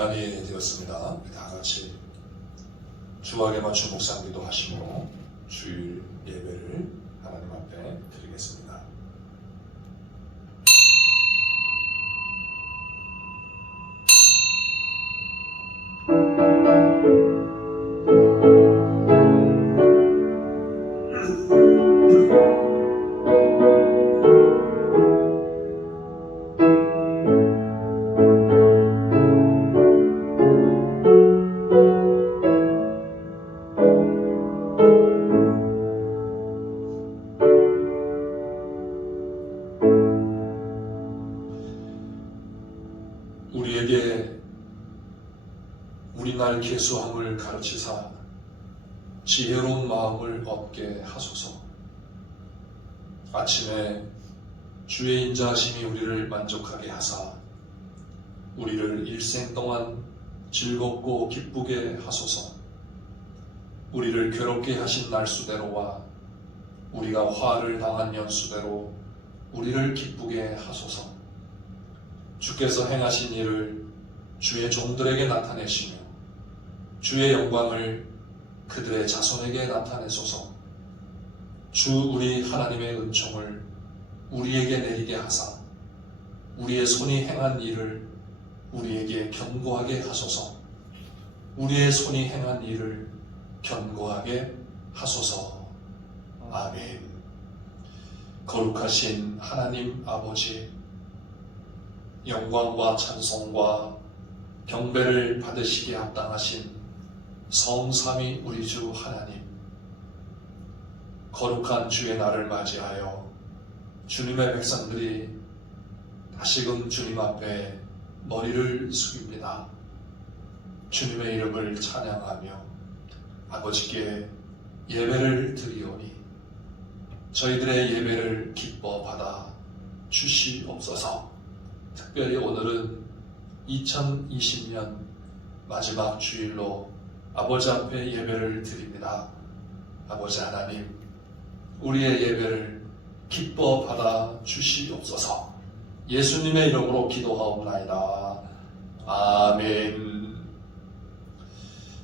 시간이 되었습니다. 다 같이 주악에 맞춘 묵상기도 하시고 주일 예배를 하나님 앞에 드리겠습니다. 우리에게 우리날 계수함을 가르치사 지혜로운 마음을 얻게 하소서. 아침에 주의 인자하심이 우리를 만족하게 하사 우리를 일생 동안 즐겁고 기쁘게 하소서. 우리를 괴롭게 하신 날수대로와 우리가 화를 당한 연수대로 우리를 기쁘게 하소서. 주께서 행하신 일을 주의 종들에게 나타내시며 주의 영광을 그들의 자손에게 나타내소서. 주 우리 하나님의 은총을 우리에게 내리게 하사 우리의 손이 행한 일을 우리에게 견고하게 하소서. 우리의 손이 행한 일을 견고하게 하소서. 아멘. 거룩하신 하나님 아버지, 영광과 찬송과 경배를 받으시기에 합당하신 성삼위 우리 주 하나님, 거룩한 주의 날을 맞이하여 주님의 백성들이 다시금 주님 앞에 머리를 숙입니다. 주님의 이름을 찬양하며 아버지께 예배를 드리오니 저희들의 예배를 기뻐 받아 주시옵소서. 특별히 오늘은 2020년 마지막 주일로 아버지 앞에 예배를 드립니다. 아버지 하나님, 우리의 예배를 기뻐 받아 주시옵소서. 예수님의 이름으로 기도하옵나이다. 아멘.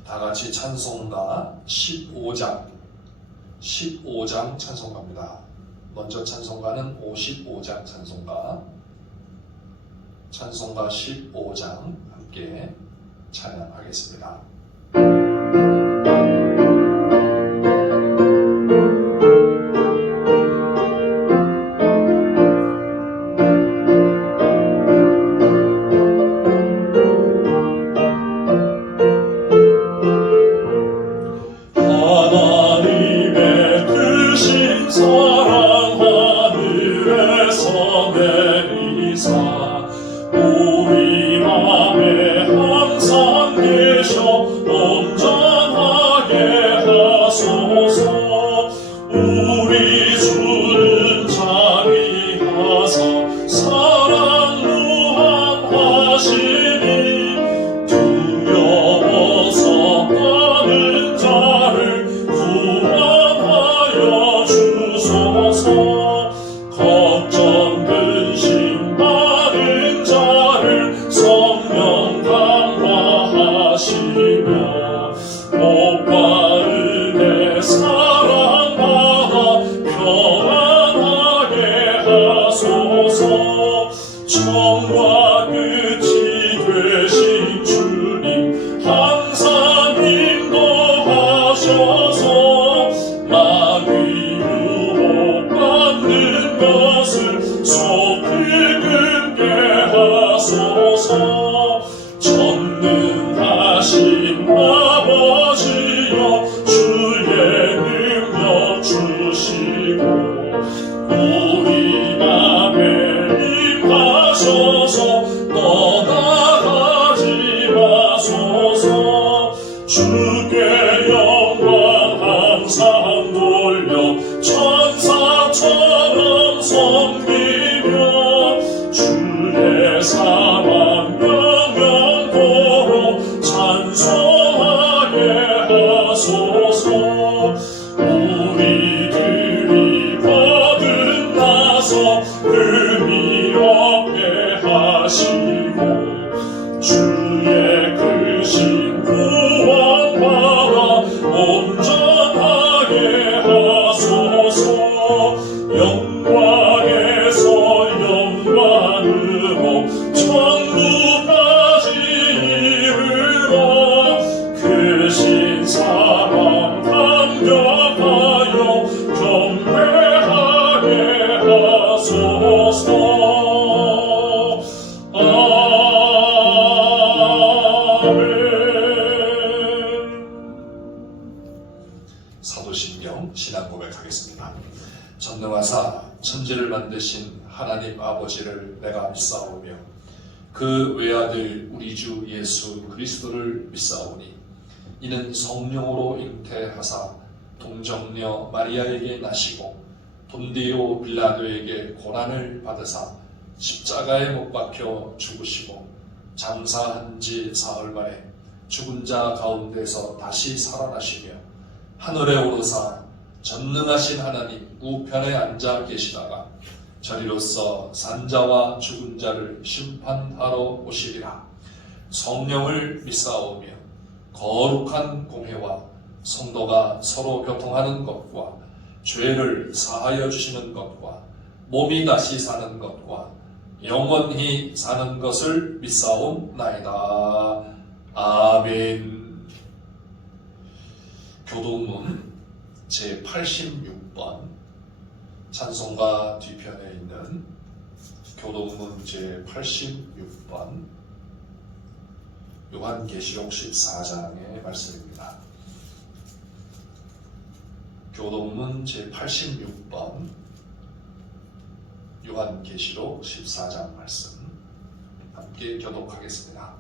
다 같이 찬송가 15장 찬송가입니다. 먼저 찬송가는 55장 찬송가 15장 함께 찬양하겠습니다. 하나님의 크신 사랑 하늘에서 내리사 우리 맘에 항상 계셔 온전하게 하소서. 우리 주는 자비하사 사랑 무한하시니 두려워서 떠는 자를 구원하여 주소서. 걱정 근심 많은 자를 성령 강화하시며 복과 은혜 사랑받아 평안하게 하소서. 정과 끝이 되신 주님 항상 인도하셔서 마귀 유혹받는 것을 소필 끊게 하소서. 전능하신 아버지여 주의 능력 주시고 우리 맘에 임하셔서 떠나가지 마소서. 주께 영광 항상 돌려 천사처럼 섬기며 주의 사랑 영영토록 찬송하게 하소서. 우리들이 거듭나서 의미 없게 하시고 주의 심경 신앙 고백하겠습니다. 전능하사 천지를 만드신 하나님 아버지를 내가 믿사오며 그 외아들 우리 주 예수 그리스도를 믿사오니 이는 성령으로 잉태하사 동정녀 마리아에게 나시고 본디오 빌라도에게 고난을 받으사 십자가에 못 박혀 죽으시고 장사한 지 사흘 만에 죽은 자 가운데서 다시 살아나시며 하늘에 오르사 전능하신 하나님 우편에 앉아 계시다가 저리로서 산자와 죽은 자를 심판하러 오시리라. 성령을 믿사오며 거룩한 공회와 성도가 서로 교통하는 것과 죄를 사하여 주시는 것과 몸이 다시 사는 것과 영원히 사는 것을 믿사옵나이다. 아멘. 교동문 제86번 찬송가 뒤편에 있는 교동문 제86번 요한계시록 14장의 말씀입니다. 교동문 제86번 요한계시록 14장 말씀 함께 교독하겠습니다.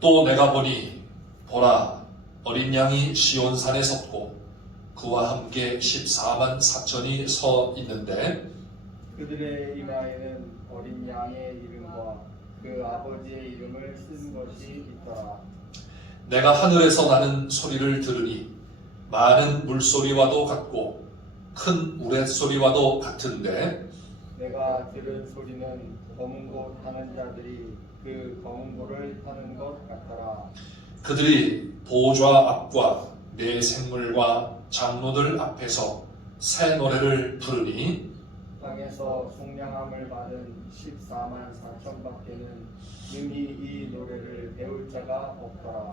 또 내가 보니 보라 어린 양이 시온산에 섰고 그와 함께 14만 4천이 서 있는데 그들의 이마에는 어린 양의 이름과 그 아버지의 이름을 쓴 것이 있더라. 내가 하늘에서 나는 소리를 들으니 많은 물소리와도 같고 큰 우레소리와도 같은데 내가 들은 소리는 검은 곳 타는 자들이 그 검은 곳을 타는 것 같더라. 그들이 보좌 앞과 내 생물과 장로들 앞에서 새 노래를 부르니 땅에서 속량함을 받은 14만 4천밖에는 능히 이 노래를 배울 자가 없더라.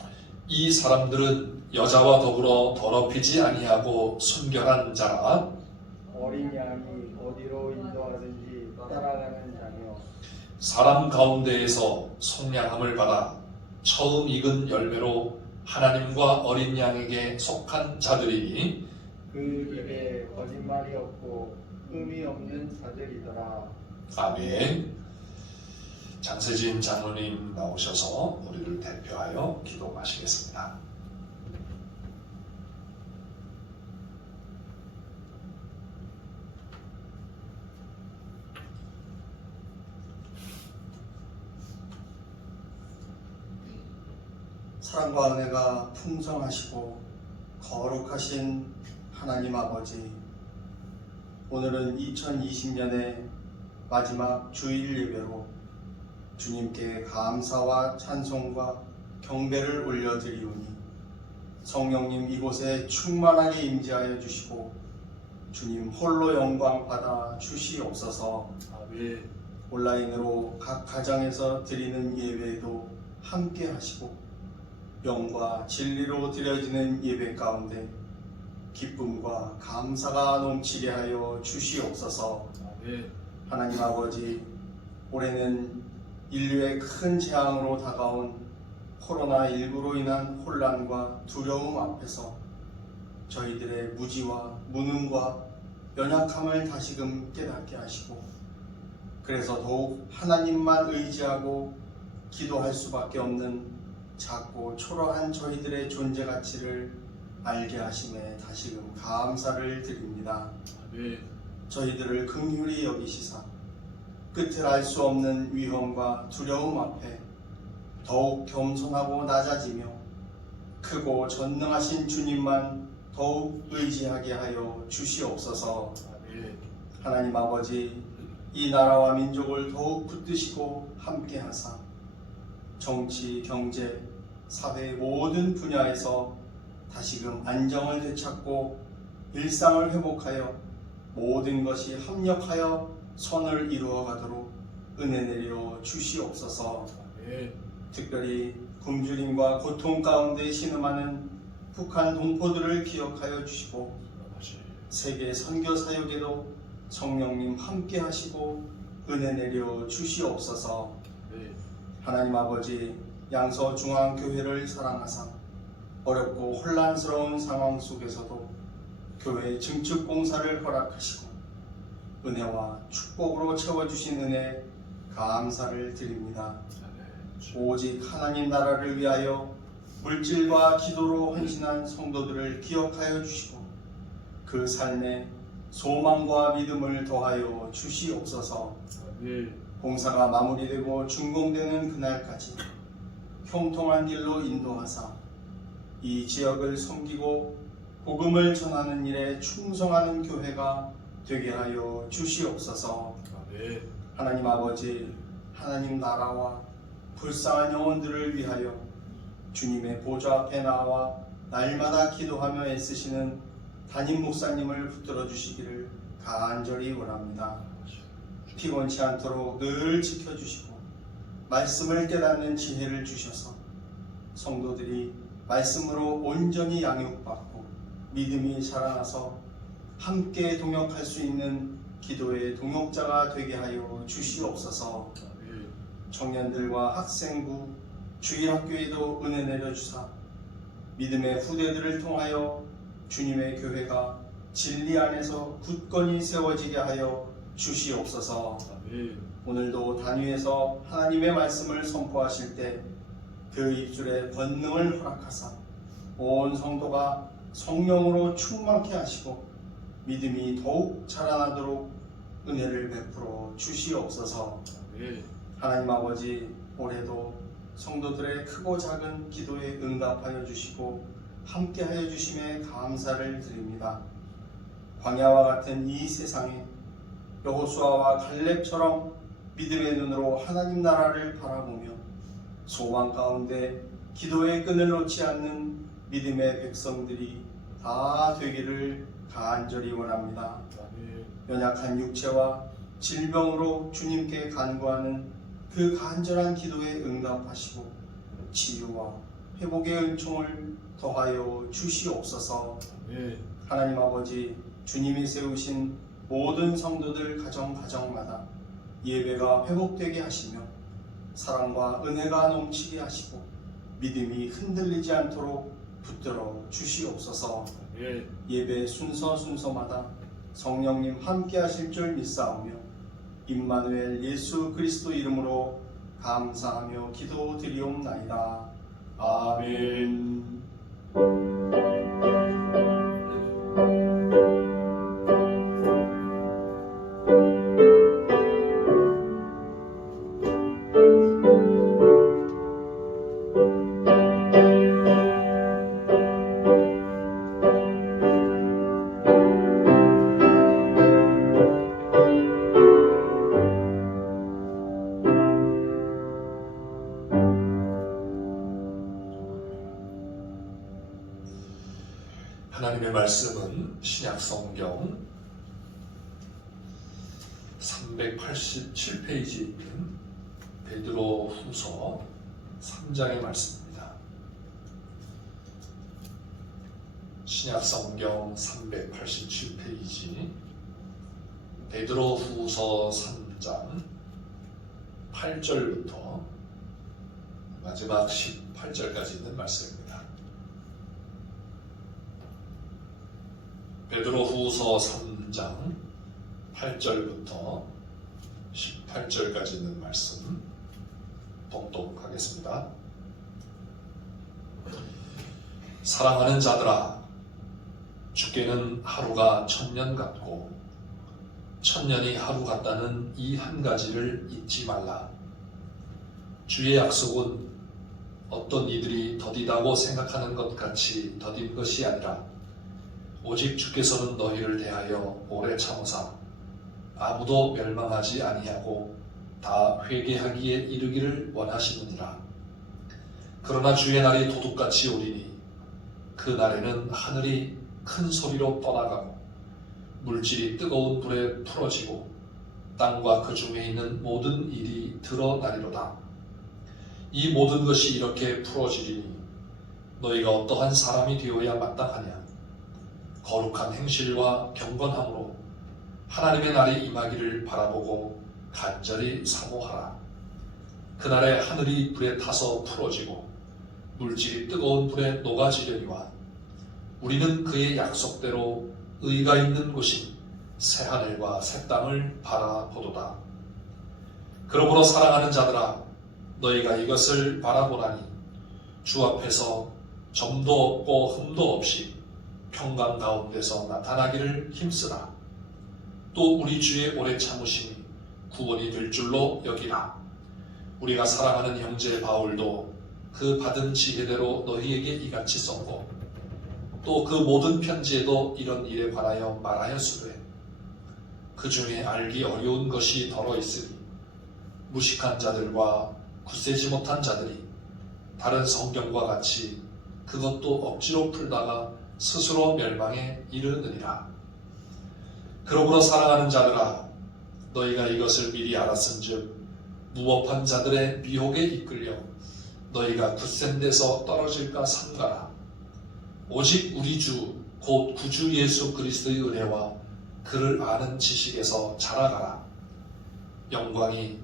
이 사람들은 여자와 더불어 더럽히지 아니하고 순결한 자라. 어린 양이 어디로 인도하든지 따라가는 자며 사람 가운데에서 속량함을 받아 처음 익은 열매로 하나님과 어린 양에게 속한 자들이니 그 입에 거짓말이 없고 흠이 없는 자들이더라. 아멘. 장세진 장로님 나오셔서 우리를 대표하여 기도하시겠습니다. 사랑과 은혜가 풍성하시고 거룩하신 하나님 아버지, 오늘은 2020년의 마지막 주일 예배로 주님께 감사와 찬송과 경배를 올려드리오니 성령님 이곳에 충만하게 임재하여 주시고 주님 홀로 영광 받아 주시옵소서. 아멘. 온라인으로 각 가정에서 드리는 예배에도 함께 하시고 영과 진리로 드려지는 예배 가운데 기쁨과 감사가 넘치게 하여 주시옵소서. 아멘. 하나님 아버지, 올해는 인류의 큰 재앙으로 다가온 코로나19로 인한 혼란과 두려움 앞에서 저희들의 무지와 무능과 연약함을 다시금 깨닫게 하시고 그래서 더욱 하나님만 의지하고 기도할 수밖에 없는 작고 초라한 저희들의 존재 가치를 알게 하심에 다시금 감사를 드립니다. 아멘. 저희들을 긍휼히 여기시사 끝을 알 수 없는 위험과 두려움 앞에 더욱 겸손하고 낮아지며 크고 전능하신 주님만 더욱 의지하게 하여 주시옵소서. 아멘. 하나님 아버지, 이 나라와 민족을 더욱 붙드시고 함께하사 정치, 경제, 사회 모든 분야에서 다시금 안정을 되찾고 일상을 회복하여 모든 것이 합력하여 선을 이루어가도록 은혜 내려 주시옵소서. 아멘. 특별히 굶주림과 고통 가운데 신음하는 북한 동포들을 기억하여 주시고 세계 선교 사역에도 성령님 함께 하시고 은혜 내려 주시옵소서. 하나님 아버지, 양서중앙교회를 사랑하사 어렵고 혼란스러운 상황 속에서도 교회 증축 공사를 허락하시고 은혜와 축복으로 채워주신 은혜 감사를 드립니다. 오직 하나님 나라를 위하여 물질과 기도로 헌신한 성도들을 기억하여 주시고 그 삶에 소망과 믿음을 더하여 주시옵소서. 공사가 마무리되고 준공되는 그날까지 형통한 길로 인도하사 이 지역을 섬기고 복음을 전하는 일에 충성하는 교회가 되게 하여 주시옵소서. 하나님 아버지, 하나님 나라와 불쌍한 영혼들을 위하여 주님의 보좌 앞에 나와 날마다 기도하며 애쓰시는 담임 목사님을 붙들어 주시기를 간절히 원합니다. 피곤치 않도록 늘 지켜주시고 말씀을 깨닫는 지혜를 주셔서 성도들이 말씀으로 온전히 양육받고 믿음이 자라나서 함께 동역할 수 있는 기도의 동역자가 되게 하여 주시옵소서. 청년들과 학생부, 주일학교에도 은혜 내려주사 믿음의 후대들을 통하여 주님의 교회가 진리 안에서 굳건히 세워지게 하여 주시옵소서. 오늘도 단위에서 하나님의 말씀을 선포하실 때 그 입술에 권능을 허락하사 온 성도가 성령으로 충만케 하시고 믿음이 더욱 자라나도록 은혜를 베풀어 주시옵소서. 하나님 아버지, 올해도 성도들의 크고 작은 기도에 응답하여 주시고 함께하여 주심에 감사를 드립니다. 광야와 같은 이 세상에 여호수아와 갈렙처럼 믿음의 눈으로 하나님 나라를 바라보며 소망 가운데 기도의 끈을 놓지 않는 믿음의 백성들이 다 되기를 간절히 원합니다. 연약한 육체와 질병으로 주님께 간구하는 그 간절한 기도에 응답하시고 치유와 회복의 은총을 더하여 주시옵소서. 하나님 아버지, 주님이 세우신 모든 성도들 가정마다 예배가 회복되게 하시며 사랑과 은혜가 넘치게 하시고 믿음이 흔들리지 않도록 붙들어 주시옵소서. 예배 순서마다 성령님 함께 하실 줄 믿사오며 임마누엘 예수 그리스도 이름으로 감사하며 기도드리옵나이다. 아멘. 하나님의 말씀은 신약성경 387페이지에 있는 베드로후서 3장의 말씀입니다. 신약성경 387페이지 베드로후서 3장 8절부터 마지막 18절까지 있는 말씀입니다. 베드로후서 3장 8절부터 18절까지 있는 말씀 봉독하겠습니다. 사랑하는 자들아, 주께는 하루가 1000년 같고 1000년이 하루 같다는 이 한 가지를 잊지 말라. 주의 약속은 어떤 이들이 더디다고 생각하는 것 같이 더딘 것이 아니라 오직 주께서는 너희를 대하여 오래 참으사 아무도 멸망하지 아니하고 다 회개하기에 이르기를 원하시느니라. 그러나 주의 날이 도둑같이 오리니 그 날에는 하늘이 큰 소리로 떠나가고 물질이 뜨거운 불에 풀어지고 땅과 그 중에 있는 모든 일이 드러나리로다. 이 모든 것이 이렇게 풀어지리니 너희가 어떠한 사람이 되어야 마땅하냐? 거룩한 행실과 경건함으로 하나님의 날이 임하기를 바라보고 간절히 사모하라. 그날에 하늘이 불에 타서 풀어지고 물질이 뜨거운 불에 녹아지려니와 우리는 그의 약속대로 의가 있는 곳인 새하늘과 새 땅을 바라보도다. 그러므로 사랑하는 자들아, 너희가 이것을 바라보나니 주 앞에서 점도 없고 흠도 없이 평강 가운데서 나타나기를 힘쓰라. 또 우리 주의 오래 참으심이 구원이 될 줄로 여기라. 우리가 사랑하는 형제 바울도 그 받은 지혜대로 너희에게 이같이 썼고 또 그 모든 편지에도 이런 일에 관하여 말하였으되 그 중에 알기 어려운 것이 더러 있으니 무식한 자들과 굳세지 못한 자들이 다른 성경과 같이 그것도 억지로 풀다가 스스로 멸망에 이르느니라. 그러므로 사랑하는 자들아, 너희가 이것을 미리 알았은즉 무법한 자들의 미혹에 이끌려 너희가 굳센 데서 떨어질까 삼가라. 오직 우리 주 곧 구주 예수 그리스도의 은혜와 그를 아는 지식에서 자라가라. 영광이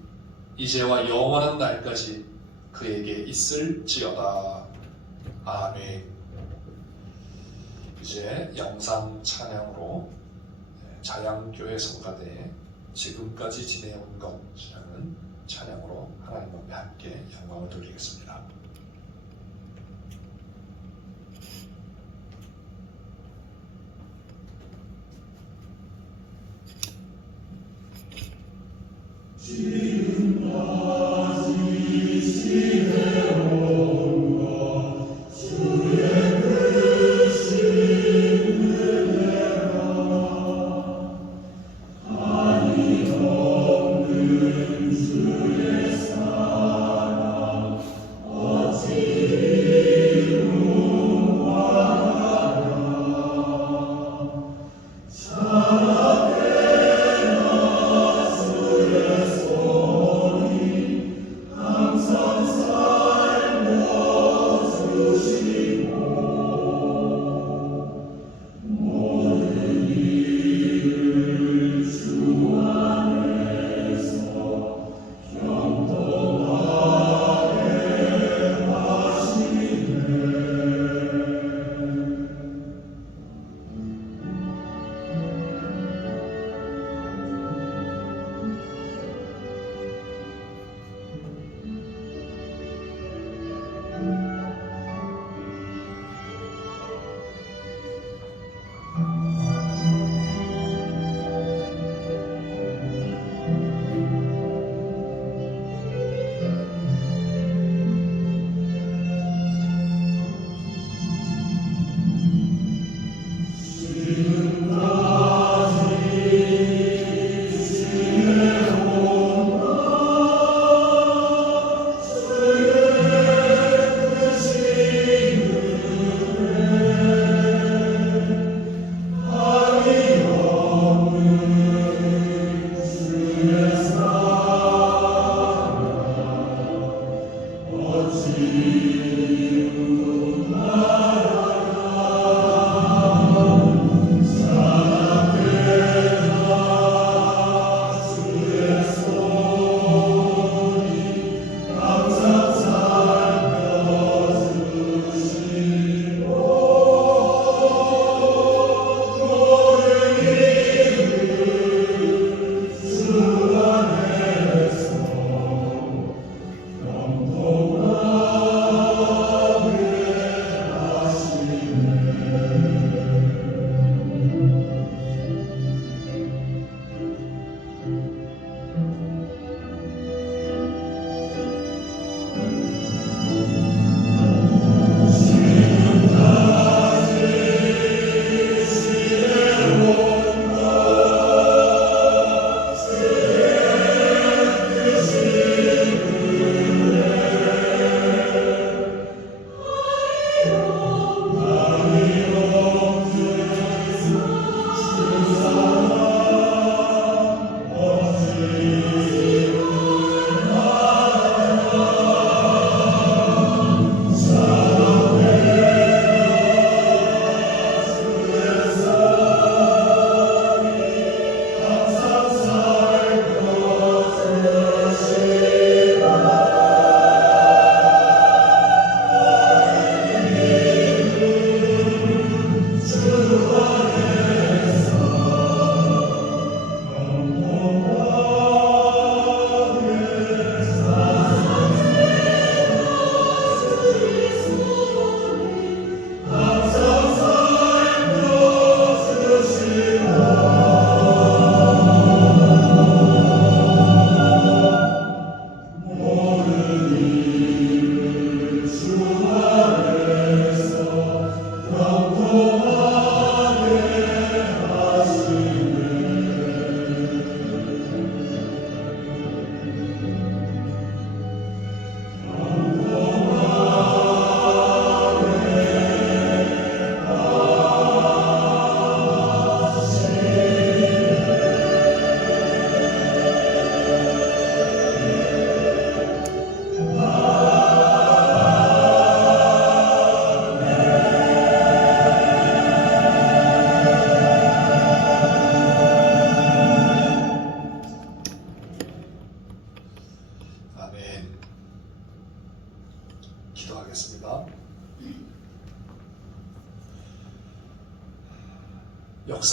이제와 영원한 날까지 그에게 있을지어다. 아멘. 이제 영상 찬양으로 자양교회 성가대 지금까지 지내온 것이라는 찬양으로 하나님 앞에 함께 영광을 돌리겠습니다. 주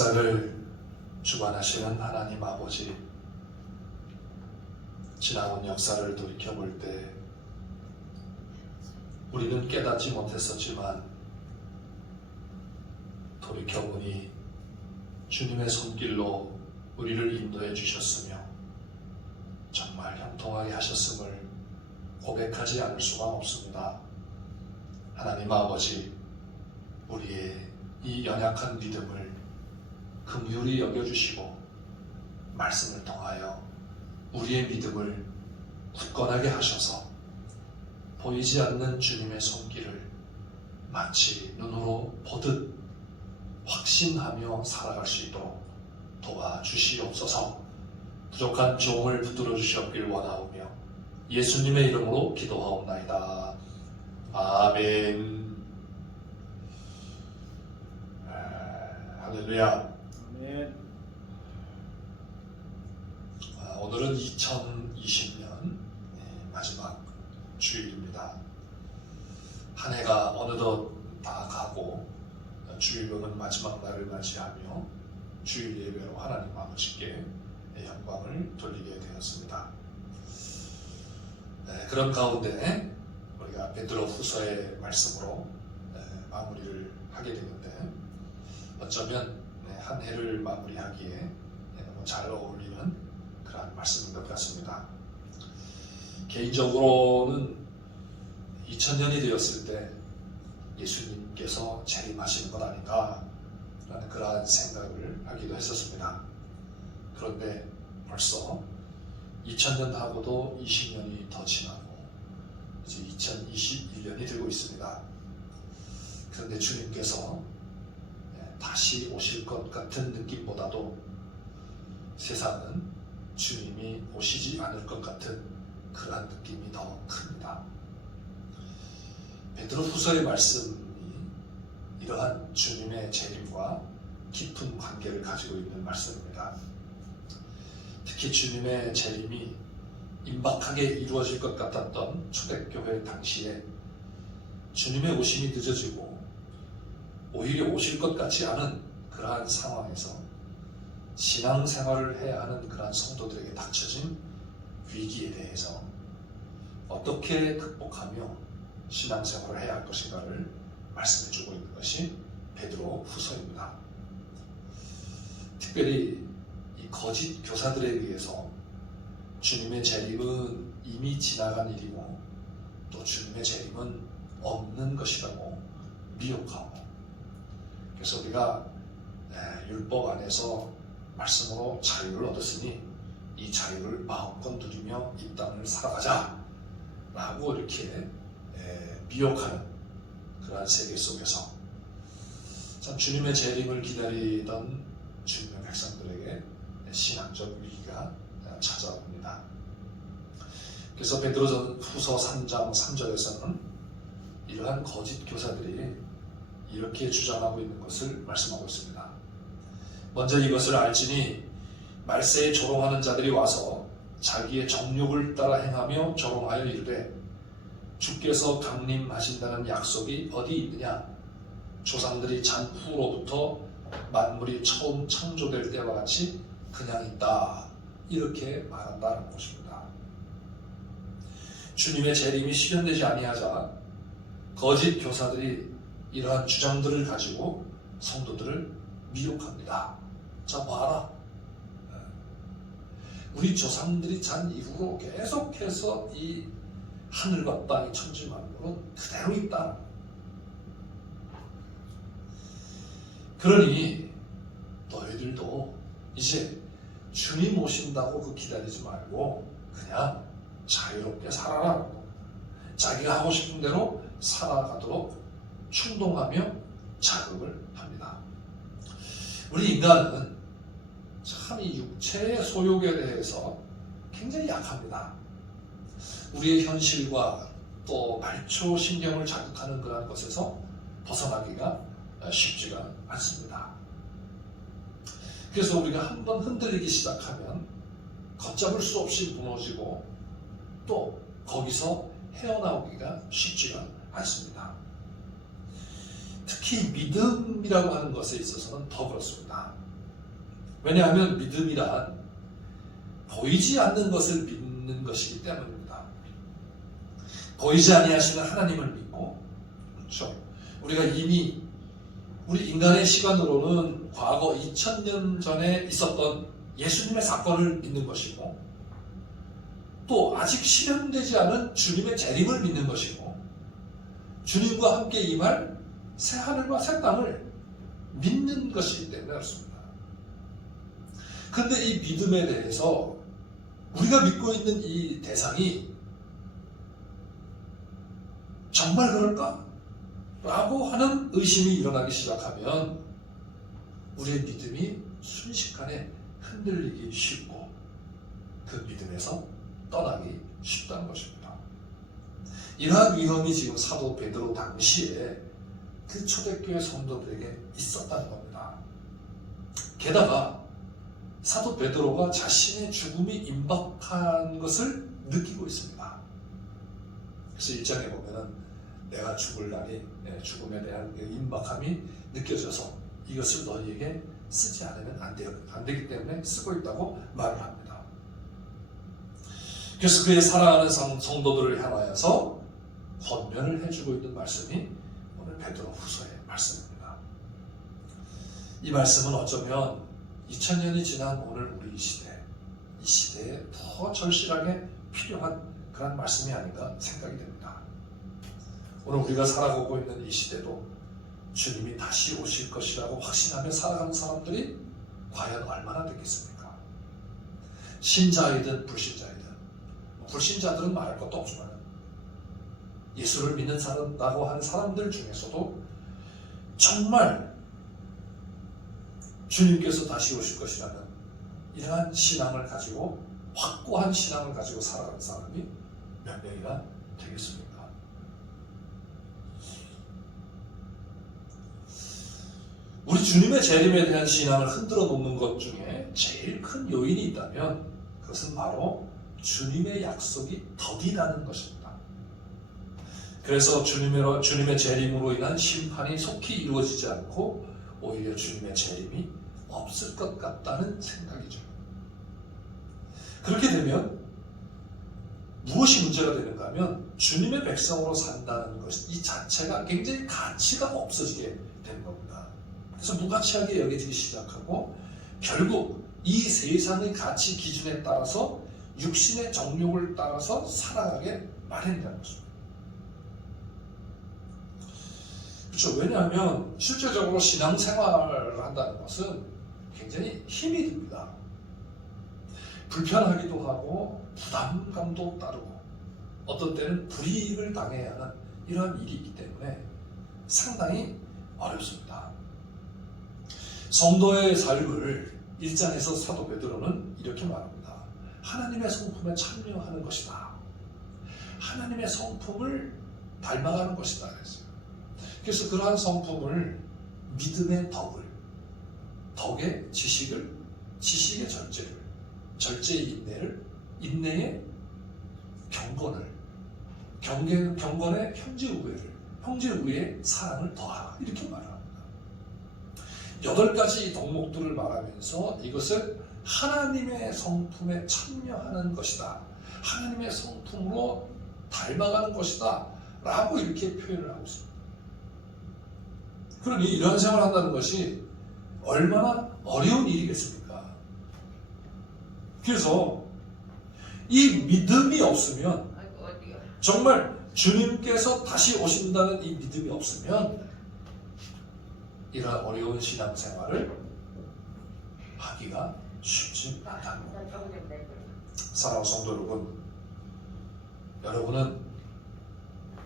역사를 주관하시는 하나님 아버지, 지나온 역사를 돌이켜볼 때 우리는 깨닫지 못했었지만 돌이켜보니 주님의 손길로 우리를 인도해 주셨으며 정말 형통하게 하셨음을 고백하지 않을 수가 없습니다. 하나님 아버지, 우리의 이 연약한 믿음을 긍휼히 여겨주시고 말씀을 통하여 우리의 믿음을 굳건하게 하셔서 보이지 않는 주님의 손길을 마치 눈으로 보듯 확신하며 살아갈 수 있도록 도와주시옵소서. 부족한 종을 붙들어 주시옵길 원하오며 예수님의 이름으로 기도하옵나이다. 아멘. 할렐루야. 아멘. 오늘은 2020년 마지막 주일입니다. 한 해가 어느덧 다 가고 주일로는 마지막 날을 맞이하며 주일 예배로 하나님 아버지께 영광을 돌리게 되었습니다. 그런 가운데 우리가 베드로 후서의 말씀으로 마무리를 하게 되는데 어쩌면 한 해를 마무리하기에 너무 잘 어울리는 그런 말씀인 것 같습니다. 개인적으로는 2000년이 되었을 때 예수님께서 재림하시는 것 아닌가 라는 그러한 생각을 하기도 했었습니다. 그런데 벌써 2000년하고도 20년이 더 지나고 이제 2021년이 되고 있습니다. 그런데 주님께서 다시 오실 것 같은 느낌보다도 세상은 주님이 오시지 않을 것 같은 그러한 느낌이 더 큽니다. 베드로 후서의 말씀이 이러한 주님의 재림과 깊은 관계를 가지고 있는 말씀입니다. 특히 주님의 재림이 임박하게 이루어질 것 같았던 초대교회 당시에 주님의 오심이 늦어지고 오히려 오실 것 같지 않은 그러한 상황에서 신앙생활을 해야 하는 그러한 성도들에게 닥쳐진 위기에 대해서 어떻게 극복하며 신앙생활을 해야 할 것인가를 말씀해주고 있는 것이 베드로 후서입니다. 특별히 이 거짓 교사들에 의해서 주님의 재림은 이미 지나간 일이고 또 주님의 재림은 없는 것이라고 미혹하고, 그래서 우리가 율법 안에서 말씀으로 자유를 얻었으니 이 자유를 마음껏 누리며 이 땅을 살아가자 라고 이렇게 미혹하는 그러한 세계 속에서 참 주님의 재림을 기다리던 주님의 백성들에게 신앙적 위기가 찾아옵니다. 그래서 베드로후서 3장 3절에서는 이러한 거짓 교사들이 이렇게 주장하고 있는 것을 말씀하고 있습니다. 먼저 이것을 알지니 말세에 조롱하는 자들이 와서 자기의 정욕을 따라 행하며 조롱하여 이르되 주께서 강림하신다는 약속이 어디 있느냐? 조상들이 잔 후로부터 만물이 처음 창조될 때와 같이 그냥 있다. 이렇게 말한다는 것입니다. 주님의 재림이 실현되지 아니하자 거짓 교사들이 이러한 주장들을 가지고 성도들을 미혹합니다. 자, 봐라. 우리 조상들이 잔 이후로 계속해서 이 하늘과 땅의 천지 만물은 그대로 있다. 그러니 너희들도 이제 주님 오신다고 그 기다리지 말고 그냥 자유롭게 살아라. 자기가 하고 싶은 대로 살아가도록 충동하며 자극을 합니다. 우리 인간은 참 이 육체의 소욕에 대해서 굉장히 약합니다. 우리의 현실과 또 말초 신경을 자극하는 그런 것에서 벗어나기가 쉽지가 않습니다. 그래서 우리가 한번 흔들리기 시작하면 걷잡을 수 없이 무너지고 또 거기서 헤어나오기가 쉽지가 않습니다. 특히 믿음이라고 하는 것에 있어서는 더 그렇습니다. 왜냐하면 믿음이란 보이지 않는 것을 믿는 것이기 때문입니다. 보이지 아니하시는 하나님을 믿고, 그렇죠? 우리가 이미 우리 인간의 시간으로는 과거 2000년 전에 있었던 예수님의 사건을 믿는 것이고, 또 아직 실현되지 않은 주님의 재림을 믿는 것이고, 주님과 함께 임할 새 하늘과 새 땅을 믿는 것이기 때문에 그렇습니다. 그런데 이 믿음에 대해서 우리가 믿고 있는 이 대상이 정말 그럴까? 라고 하는 의심이 일어나기 시작하면 우리의 믿음이 순식간에 흔들리기 쉽고 그 믿음에서 떠나기 쉽다는 것입니다. 이러한 위험이 지금 사도 베드로 당시에 그 초대교회 성도들에게 있었다는 겁니다. 게다가 사도 베드로가 자신의 죽음이 임박한 것을 느끼고 있습니다. 그래서 1장에 보면은 내가 죽을 날이, 죽음에 대한 임박함이 느껴져서 이것을 너희에게 쓰지 않으면 안 되기 때문에 쓰고 있다고 말을 합니다. 그래서 그의 사랑하는 성도들을 향하여서 권면을 해주고 있는 말씀이 오늘 베드로 후서의 말씀입니다. 이 말씀은 어쩌면 2000년이 지난 오늘 우리 이 시대에 더 절실하게 필요한 그런 말씀이 아닌가 생각이 됩니다. 오늘 우리가 살아가고 있는 이 시대도 주님이 다시 오실 것이라고 확신하며 살아가는 사람들이 과연 얼마나 되겠습니까? 신자이든 불신자이든, 불신자들은 말할 것도 없지만 예수를 믿는 사람이라고 하는 사람들 중에서도 정말 주님께서 다시 오실 것이라는 이러한 신앙을 가지고, 확고한 신앙을 가지고 살아가는 사람이 몇 명이나 되겠습니까? 우리 주님의 재림에 대한 신앙을 흔들어 놓는 것 중에 제일 큰 요인이 있다면 그것은 바로 주님의 약속이 더디다는 것입니다. 그래서 주님의 재림으로 인한 심판이 속히 이루어지지 않고 오히려 주님의 재림이 없을 것 같다는 생각이죠. 그렇게 되면 무엇이 문제가 되는가 하면 주님의 백성으로 산다는 것 이 자체가 굉장히 가치가 없어지게 되는 겁니다. 그래서 무가치하게 여겨지기 시작하고 결국 이 세상의 가치 기준에 따라서 육신의 정욕을 따라서 살아가게 마련이라는 것입니다. 그렇죠. 왜냐하면 실제적으로 신앙생활을 한다는 것은 굉장히 힘이 듭니다. 불편하기도 하고 부담감도 따르고 어떤 때는 불이익을 당해야 하는 이러한 일이 있기 때문에 상당히 어렵습니다. 성도의 삶을 1장에서 사도 베드로는 이렇게 말합니다. 하나님의 성품에 참여하는 것이다. 하나님의 성품을 닮아가는 것이다. 그래서 그러한 성품을 믿음의 덕의 지식을, 지식의 절제를, 절제의 인내를, 인내의 경건을, 경건의 형제우애를, 형제우애의 사랑을 더하라. 이렇게 말합니다. 8가지 덕목들을 말하면서 이것을 하나님의 성품에 참여하는 것이다. 하나님의 성품으로 닮아가는 것이다. 라고 이렇게 표현을 하고 있습니다. 그러니 이런 생활을 한다는 것이 얼마나 어려운 일이겠습니까? 그래서 이 믿음이 없으면, 정말 주님께서 다시 오신다는 이 믿음이 없으면 이러한 어려운 신앙생활을 하기가 쉽지 않다는 겁니다. 사랑하는 성도 여러분은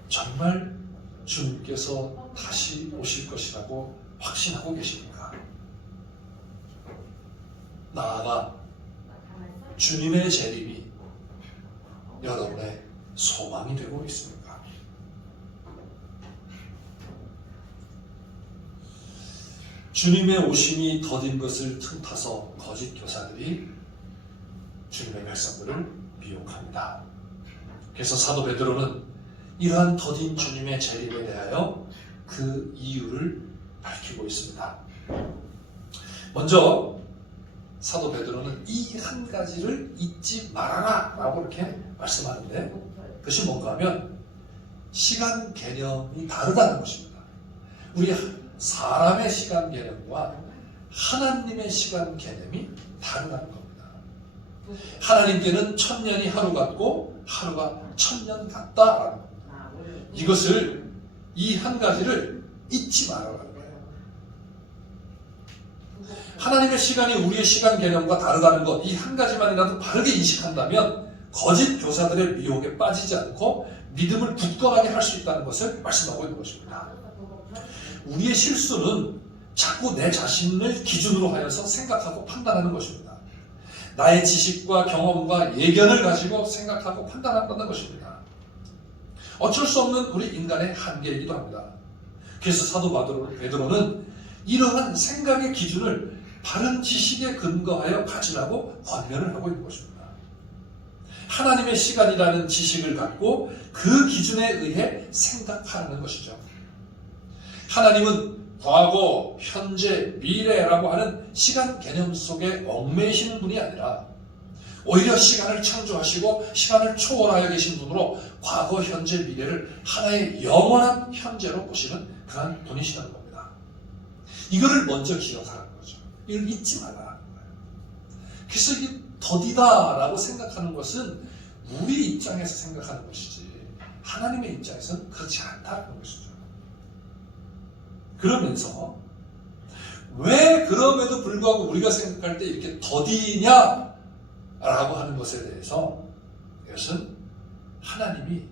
정말 주님께서 다시 오실 것이라고 확신하고 계십니까? 나아가 주님의 재림이 여러분의 소망이 되고 있습니까? 주님의 오심이 더딘 것을 틈타서 거짓 교사들이 주님의 백성들을 미혹합니다. 그래서 사도 베드로는 이러한 더딘 주님의 재림에 대하여 그 이유를 밝히고 있습니다. 먼저 사도 베드로는 이 한 가지를 잊지 말아라 라고 이렇게 말씀하는데, 그것이 뭔가 하면 시간 개념이 다르다는 것입니다. 우리 사람의 시간 개념과 하나님의 시간 개념이 다르다는 겁니다. 하나님께는 1000년이 하루 같고 하루가 1000년 같다라는 겁니다. 이것을, 이 한 가지를 잊지 말아라는 거예요. 하나님의 시간이 우리의 시간 개념과 다르다는 것, 이 한 가지만이라도 바르게 인식한다면 거짓 교사들의 미혹에 빠지지 않고 믿음을 굳건하게 할 수 있다는 것을 말씀하고 있는 것입니다. 우리의 실수는 자꾸 내 자신을 기준으로 하여서 생각하고 판단하는 것입니다. 나의 지식과 경험과 예견을 가지고 생각하고 판단한다는 것입니다. 어쩔 수 없는 우리 인간의 한계이기도 합니다. 그래서 사도 베드로는 이러한 생각의 기준을 바른 지식에 근거하여 가지라고 권면을 하고 있는 것입니다. 하나님의 시간이라는 지식을 갖고 그 기준에 의해 생각하는 것이죠. 하나님은 과거, 현재, 미래라고 하는 시간 개념 속에 얽매이시는 분이 아니라 오히려 시간을 창조하시고 시간을 초월하여 계신 분으로 과거, 현재, 미래를 하나의 영원한 현재로 보시는 그런 분이시라는 겁니다. 이거를 먼저 기억하라는 거죠. 이걸 잊지 말라는 거예요. 그래서 이게 더디다라고 생각하는 것은 우리 입장에서 생각하는 것이지 하나님의 입장에서는 그렇지 않다는 것이죠. 그러면서 왜 그럼에도 불구하고 우리가 생각할 때 이렇게 더디냐라고 하는 것에 대해서, 이것은 하나님이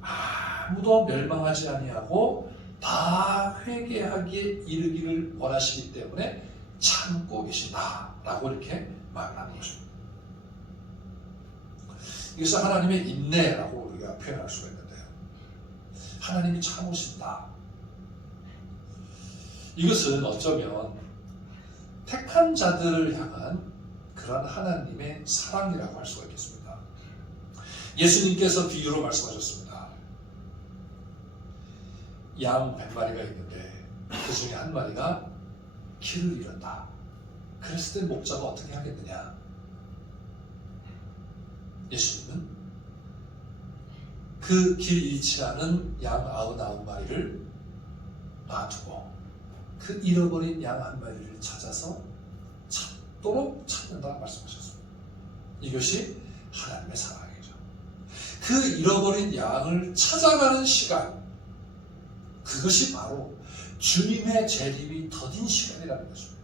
아무도 멸망하지 아니하고 다 회개하기에 이르기를 원하시기 때문에 참고 계신다라고 이렇게 말을 하는 것입니다. 이것을 하나님의 인내라고 우리가 표현할 수가 있는데요. 하나님이 참으신다. 이것은 어쩌면 택한 자들을 향한 그런 하나님의 사랑이라고 할 수가 있겠습니다. 예수님께서 비유로 말씀하셨습니다. 양 100마리가 있는데 그 중에 한 마리가 길을 잃었다. 그랬을 때 목자가 어떻게 하겠느냐? 예수님은 그 길 잃지 않은 양 99마리를 놔두고 그 잃어버린 양 한 마리를 찾아서 찾도록 찾는다 말씀하셨습니다. 이것이 하나님의 사랑이죠. 그 잃어버린 양을 찾아가는 시간, 그것이 바로 주님의 재림이 더딘 시간이라는 것입니다.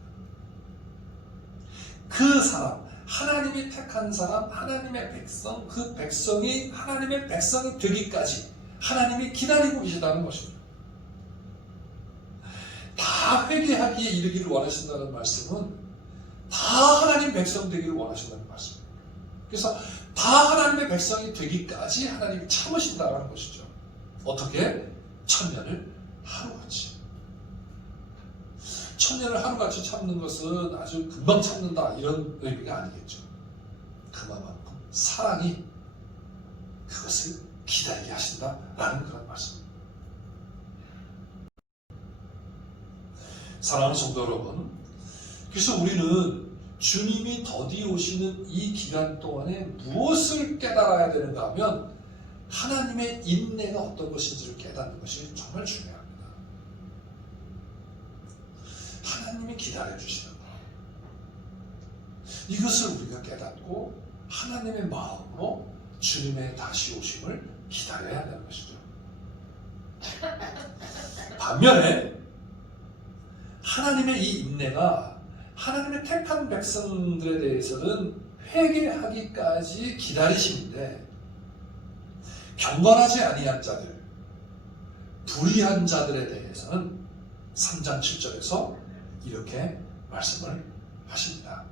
그 사람, 하나님이 택한 사람, 하나님의 백성, 그 백성이 하나님의 백성이 되기까지 하나님이 기다리고 계시다는 것입니다. 다 회개하기에 이르기를 원하신다는 말씀은 다 하나님 백성 되기를 원하신다는 말씀입니다. 그래서 다 하나님의 백성이 되기까지 하나님이 참으신다는 것이죠. 어떻게? 1000년을 하루같이. 1000년을 하루같이 참는 것은 아주 금방 참는다 이런 의미가 아니겠죠. 그만큼 사랑이 그것을 기다리게 하신다라는 그런 말씀입니다. 사랑하는 성도 여러분, 그래서 우리는 주님이 더디 오시는 이 기간 동안에 무엇을 깨달아야 되는가 하면 하나님의 인내가 어떤 것인지를 깨닫는 것이 정말 중요합니다. 하나님이 기다려주시는 것, 이것을 우리가 깨닫고 하나님의 마음으로 주님의 다시 오심을 기다려야 한다는 것이죠. 반면에 하나님의 이 인내가 하나님의 택한 백성들에 대해서는 회개하기까지 기다리시는데, 경건하지 아니한 자들, 불의한 자들에 대해서는 3장 7절에서 이렇게 말씀을 하십니다.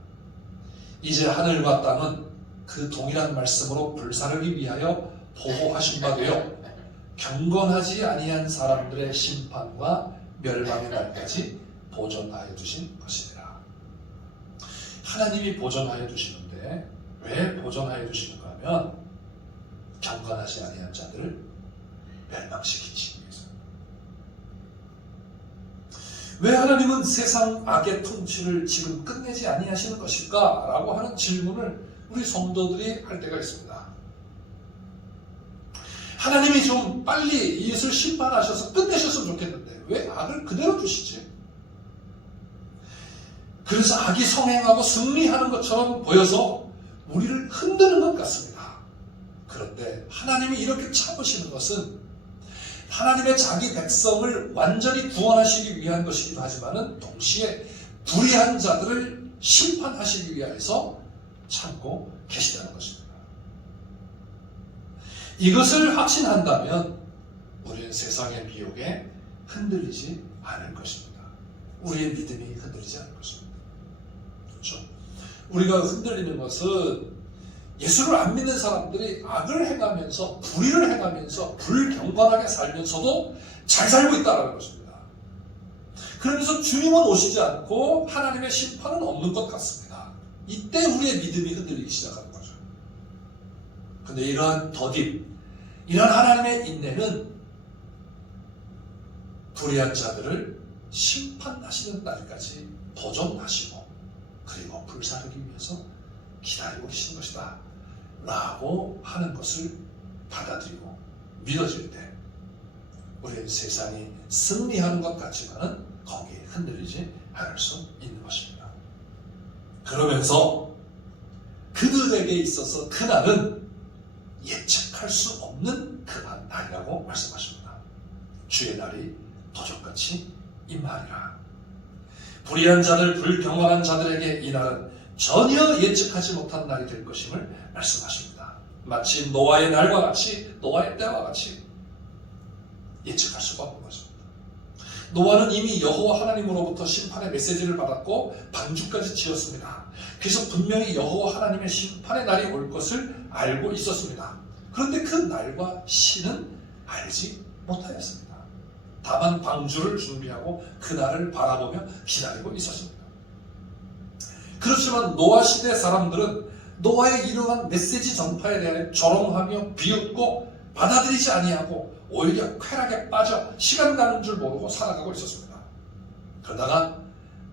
이제 하늘과 땅은 그 동일한 말씀으로 불사르기 위하여 보호하신 바 되어 경건하지 아니한 사람들의 심판과 멸망의 날까지 보존하여 두신 것이니라. 하나님이 보존하여 두시는데 왜 보존하여 두시는가 하면 경건하지 아니한 자들을 멸망시키기 위해서. 왜 하나님은 세상 악의 통치를 지금 끝내지 아니하시는 것일까? 라고 하는 질문을 우리 성도들이 할 때가 있습니다. 하나님이 좀 빨리 이것을 심판하셔서 끝내셨으면 좋겠는데 왜 악을 그대로 두시지? 그래서 악이 성행하고 승리하는 것처럼 보여서 우리를 흔드는 것 같습니다. 그런데 하나님이 이렇게 참으시는 것은 하나님의 자기 백성을 완전히 구원하시기 위한 것이기도 하지만 동시에 불의한 자들을 심판하시기 위해서 참고 계시다는 것입니다. 이것을 확신한다면 우리는 세상의 미혹에 흔들리지 않을 것입니다. 우리의 믿음이 흔들리지 않을 것입니다. 그렇죠? 우리가 흔들리는 것은 예수를 안 믿는 사람들이 악을 행하면서 불의를 행하면서 불경건하게 살면서도 잘 살고 있다는 것입니다. 그러면서 주님은 오시지 않고 하나님의 심판은 없는 것 같습니다. 이때 우리의 믿음이 흔들리기 시작하는 거죠. 근데 이러한 더딘, 이러한 하나님의 인내는 불의한 자들을 심판하시는 날까지 도전하시고 그리고 불사르기 위해서 기다리고 계신 것이다 라고 하는 것을 받아들이고 믿어질 때 우리는 세상이 승리하는 것 같지만은 거기에 흔들리지 않을 수 있는 것입니다. 그러면서 그들에게 있어서 그날은 예측할 수 없는 그러한 날이라고 말씀하십니다. 주의 날이 도적같이 임하리라. 불의한 자들, 불경건한 자들에게 이 날은 전혀 예측하지 못한 날이 될 것임을 말씀하십니다. 마치 노아의 날과 같이, 노아의 때와 같이 예측할 수가 없는 것입니다. 노아는 이미 여호와 하나님으로부터 심판의 메시지를 받았고 방주까지 지었습니다. 그래서 분명히 여호와 하나님의 심판의 날이 올 것을 알고 있었습니다. 그런데 그 날과 시는 알지 못하였습니다. 다만 방주를 준비하고 그 날을 바라보며 기다리고 있었습니다. 그렇지만 노아 시대 사람들은 노아의 이러한 메시지 전파에 대해 조롱하며 비웃고 받아들이지 아니하고 오히려 쾌락에 빠져 시간 가는 줄 모르고 살아가고 있었습니다. 그러다가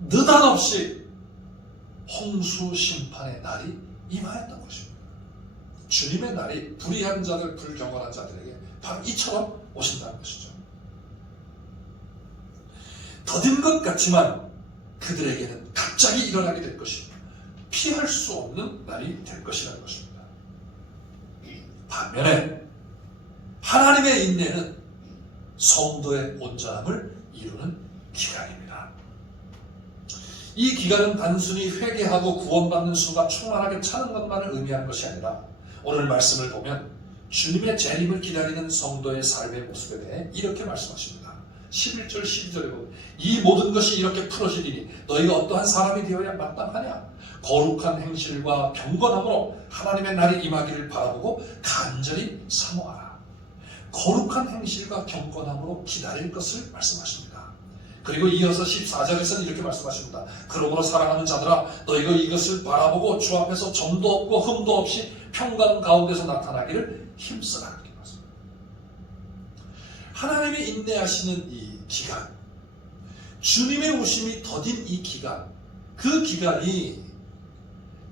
느닷없이 홍수 심판의 날이 임하였던 것입니다. 주님의 날이 불의한 자들, 불경건한 자들에게 바로 이처럼 오신다는 것이죠. 더딘 것 같지만 그들에게는 갑자기 일어나게 될 것이고 피할 수 없는 날이 될 것이라는 것입니다. 반면에 하나님의 인내는 성도의 온전함을 이루는 기간입니다. 이 기간은 단순히 회개하고 구원받는 수가 충만하게 차는 것만을 의미하는 것이 아니라 오늘 말씀을 보면 주님의 재림을 기다리는 성도의 삶의 모습에 대해 이렇게 말씀하십니다. 11절 12절에 보면 이 모든 것이 이렇게 풀어지리니 너희가 어떠한 사람이 되어야 마땅하냐? 거룩한 행실과 경건함으로 하나님의 날이 임하기를 바라보고 간절히 사모하라. 거룩한 행실과 경건함으로 기다릴 것을 말씀하십니다. 그리고 이어서 14절에서는 이렇게 말씀하십니다. 그러므로 사랑하는 자들아 너희가 이것을 바라보고 주 앞에서 점도 없고 흠도 없이 평강 가운데서 나타나기를 힘쓰라. 하나님이 인내하시는 이 기간, 주님의 오심이 더딘 이 기간, 그 기간이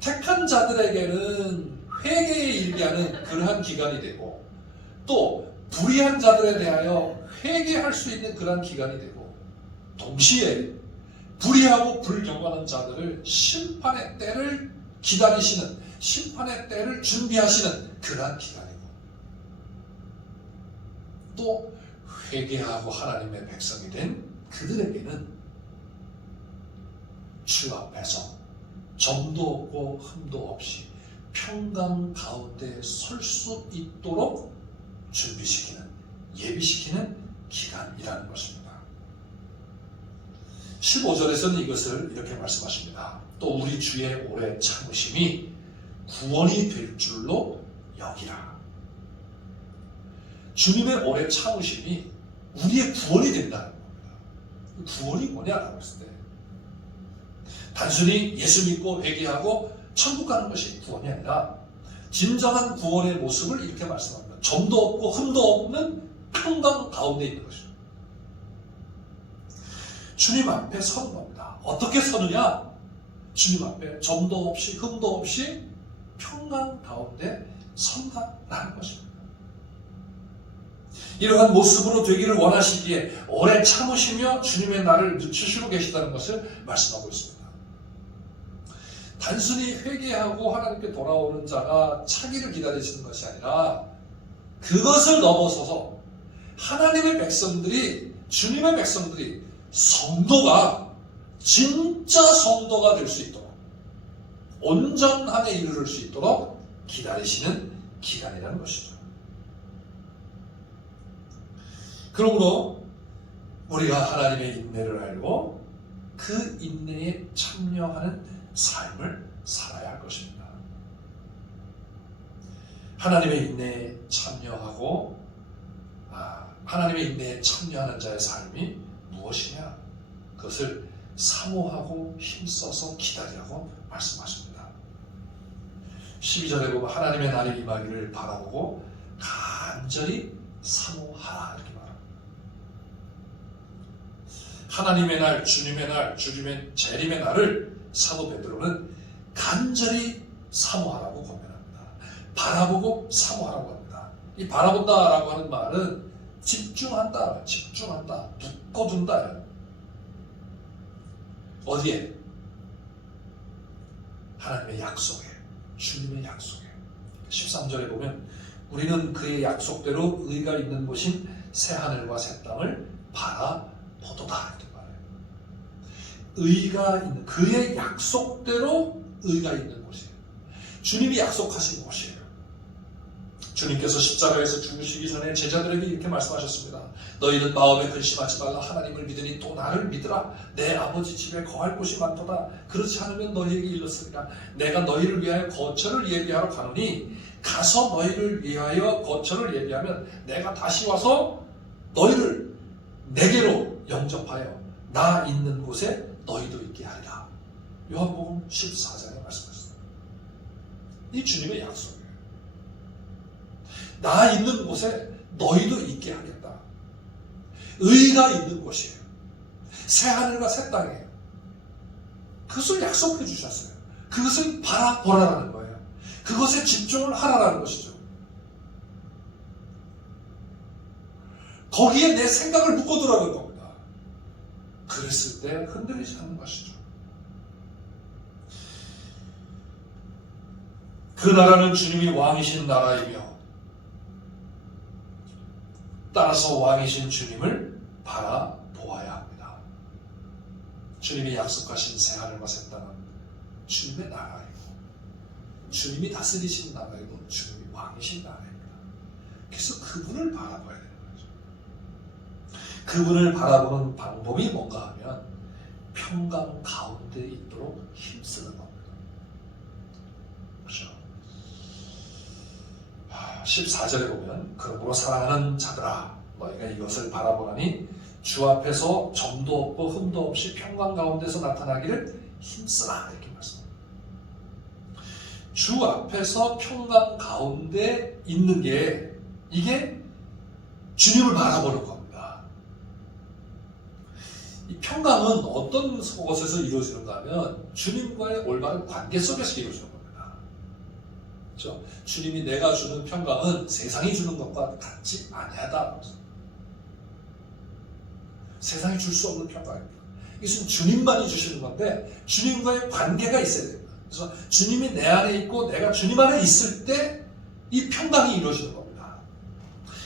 택한 자들에게는 회개에 이르게 하는 그러한 기간이 되고 또 불의한 자들에 대하여 회개할 수 있는 그러한 기간이 되고 동시에 불의하고 불경건한 자들을 심판의 때를 기다리시는, 심판의 때를 준비하시는 그러한 기간이고 또 회개하고 하나님의 백성이 된 그들에게는 주 앞에서 점도 없고 흠도 없이 평강 가운데 설 수 있도록 준비시키는, 예비시키는 기간이라는 것입니다. 15절에서는 이것을 이렇게 말씀하십니다. 또 우리 주의 오래 참으심이 구원이 될 줄로 여기라. 주님의 오래 참으심이 우리의 구원이 된다는 겁니다. 구원이 뭐냐라고 했을 때 단순히 예수 믿고 회개하고 천국 가는 것이 구원이 아니라 진정한 구원의 모습을 이렇게 말씀합니다. 점도 없고 흠도 없는 평강 가운데 있는 것입니다. 주님 앞에 서는 겁니다. 어떻게 서느냐? 주님 앞에 점도 없이 흠도 없이 평강 가운데 선다라는 것입니다. 이러한 모습으로 되기를 원하시기에 오래 참으시며 주님의 날을 늦추시고 계시다는 것을 말씀하고 있습니다. 단순히 회개하고 하나님께 돌아오는 자가 차기를 기다리시는 것이 아니라 그것을 넘어서서 하나님의 백성들이, 주님의 백성들이 성도가 진짜 성도가 될 수 있도록, 온전함에 이르를 수 있도록 기다리시는 기간이라는 것이죠. 그러므로 우리가 하나님의 인내를 알고 그 인내에 참여하는 삶을 살아야 할 것입니다. 하나님의 인내에 참여하고 하나님의 인내에 참여하는 자의 삶이 무엇이냐? 그것을 사모하고 힘써서 기다리라고 말씀하십니다. 12절에 보면 하나님의 날이 임하기를 바라보고 간절히 사모하라 이렇게 말합니다. 하나님의 날, 주님의 날, 주님의 재림의 날을 사도 베드로는 간절히 사모하라고 권면합니다. 바라보고 사모하라고 합니다. 이 바라본다라고 하는 말은 집중한다, 묶어둔다. 어디에? 하나님의 약속에, 주님의 약속에. 13절에 보면 우리는 그의 약속대로 의가 있는 곳인 새하늘과 새 땅을 바라보도다 이렇게 말해요. 의가 있는, 그의 약속대로 의가 있는 곳이에요. 주님이 약속하신 곳이에요. 주님께서 십자가에서 죽으시기 전에 제자들에게 이렇게 말씀하셨습니다. 너희는 마음에 근심하지 말라. 하나님을 믿으니 또 나를 믿으라. 내 아버지 집에 거할 곳이 많도다. 그렇지 않으면 너희에게 일렀으리라. 내가 너희를 위하여 거처를 예비하러 가노니 가서 너희를 위하여 거처를 예비하면 내가 다시 와서 너희를 내게로 영접하여 나 있는 곳에 너희도 있게 하리라. 요한복음 14장에 말씀하셨습니다. 이 주님의 약속이에요. 나 있는 곳에 너희도 있게 하겠다. 의가 있는 곳이에요. 새하늘과 새 땅이에요. 그것을 약속해 주셨어요. 그것을 바라보라는 거예요. 그것에 집중을 하라는 것이죠. 거기에 내 생각을 묶어두라는 겁니다. 그랬을 때 흔들리지 않는 것이죠. 그 나라는 주님이 왕이신 나라이며 따라서 왕이신 주님을 바라보아야 합니다. 주님이 약속하신 새하늘과 새 땅은 주님의 나라이고 주님이 다스리신 나라이고 주님이 왕이신 나라입니다. 그래서 그분을 바라봐야 되는 거죠. 그분을 바라보는 방법이 뭔가 하면 평강 가운데 있도록 힘쓰는 겁니다. 그렇죠? 14절에 보면 그러므로 사랑하는 자들아 너희가 이것을 바라보라니 주 앞에서 점도 없고 흠도 없이 평강 가운데서 나타나기를 힘쓰라 이렇게 말씀합니다. 주 앞에서 평강 가운데 있는 게 이게 주님을 바라보는 겁니다. 이 평강은 어떤 것에서 이루어지는가 하면 주님과의 올바른 관계 속에서 이루어지는 겁니다. 그렇죠? 주님이 내가 주는 평강은 세상이 주는 것과 같지 아니하다. 세상이 줄 수 없는 평강입니다. 이것은 주님만이 주시는 건데 주님과의 관계가 있어야 됩니다. 그래서 주님이 내 안에 있고 내가 주님 안에 있을 때 이 평강이 이루어지는 겁니다.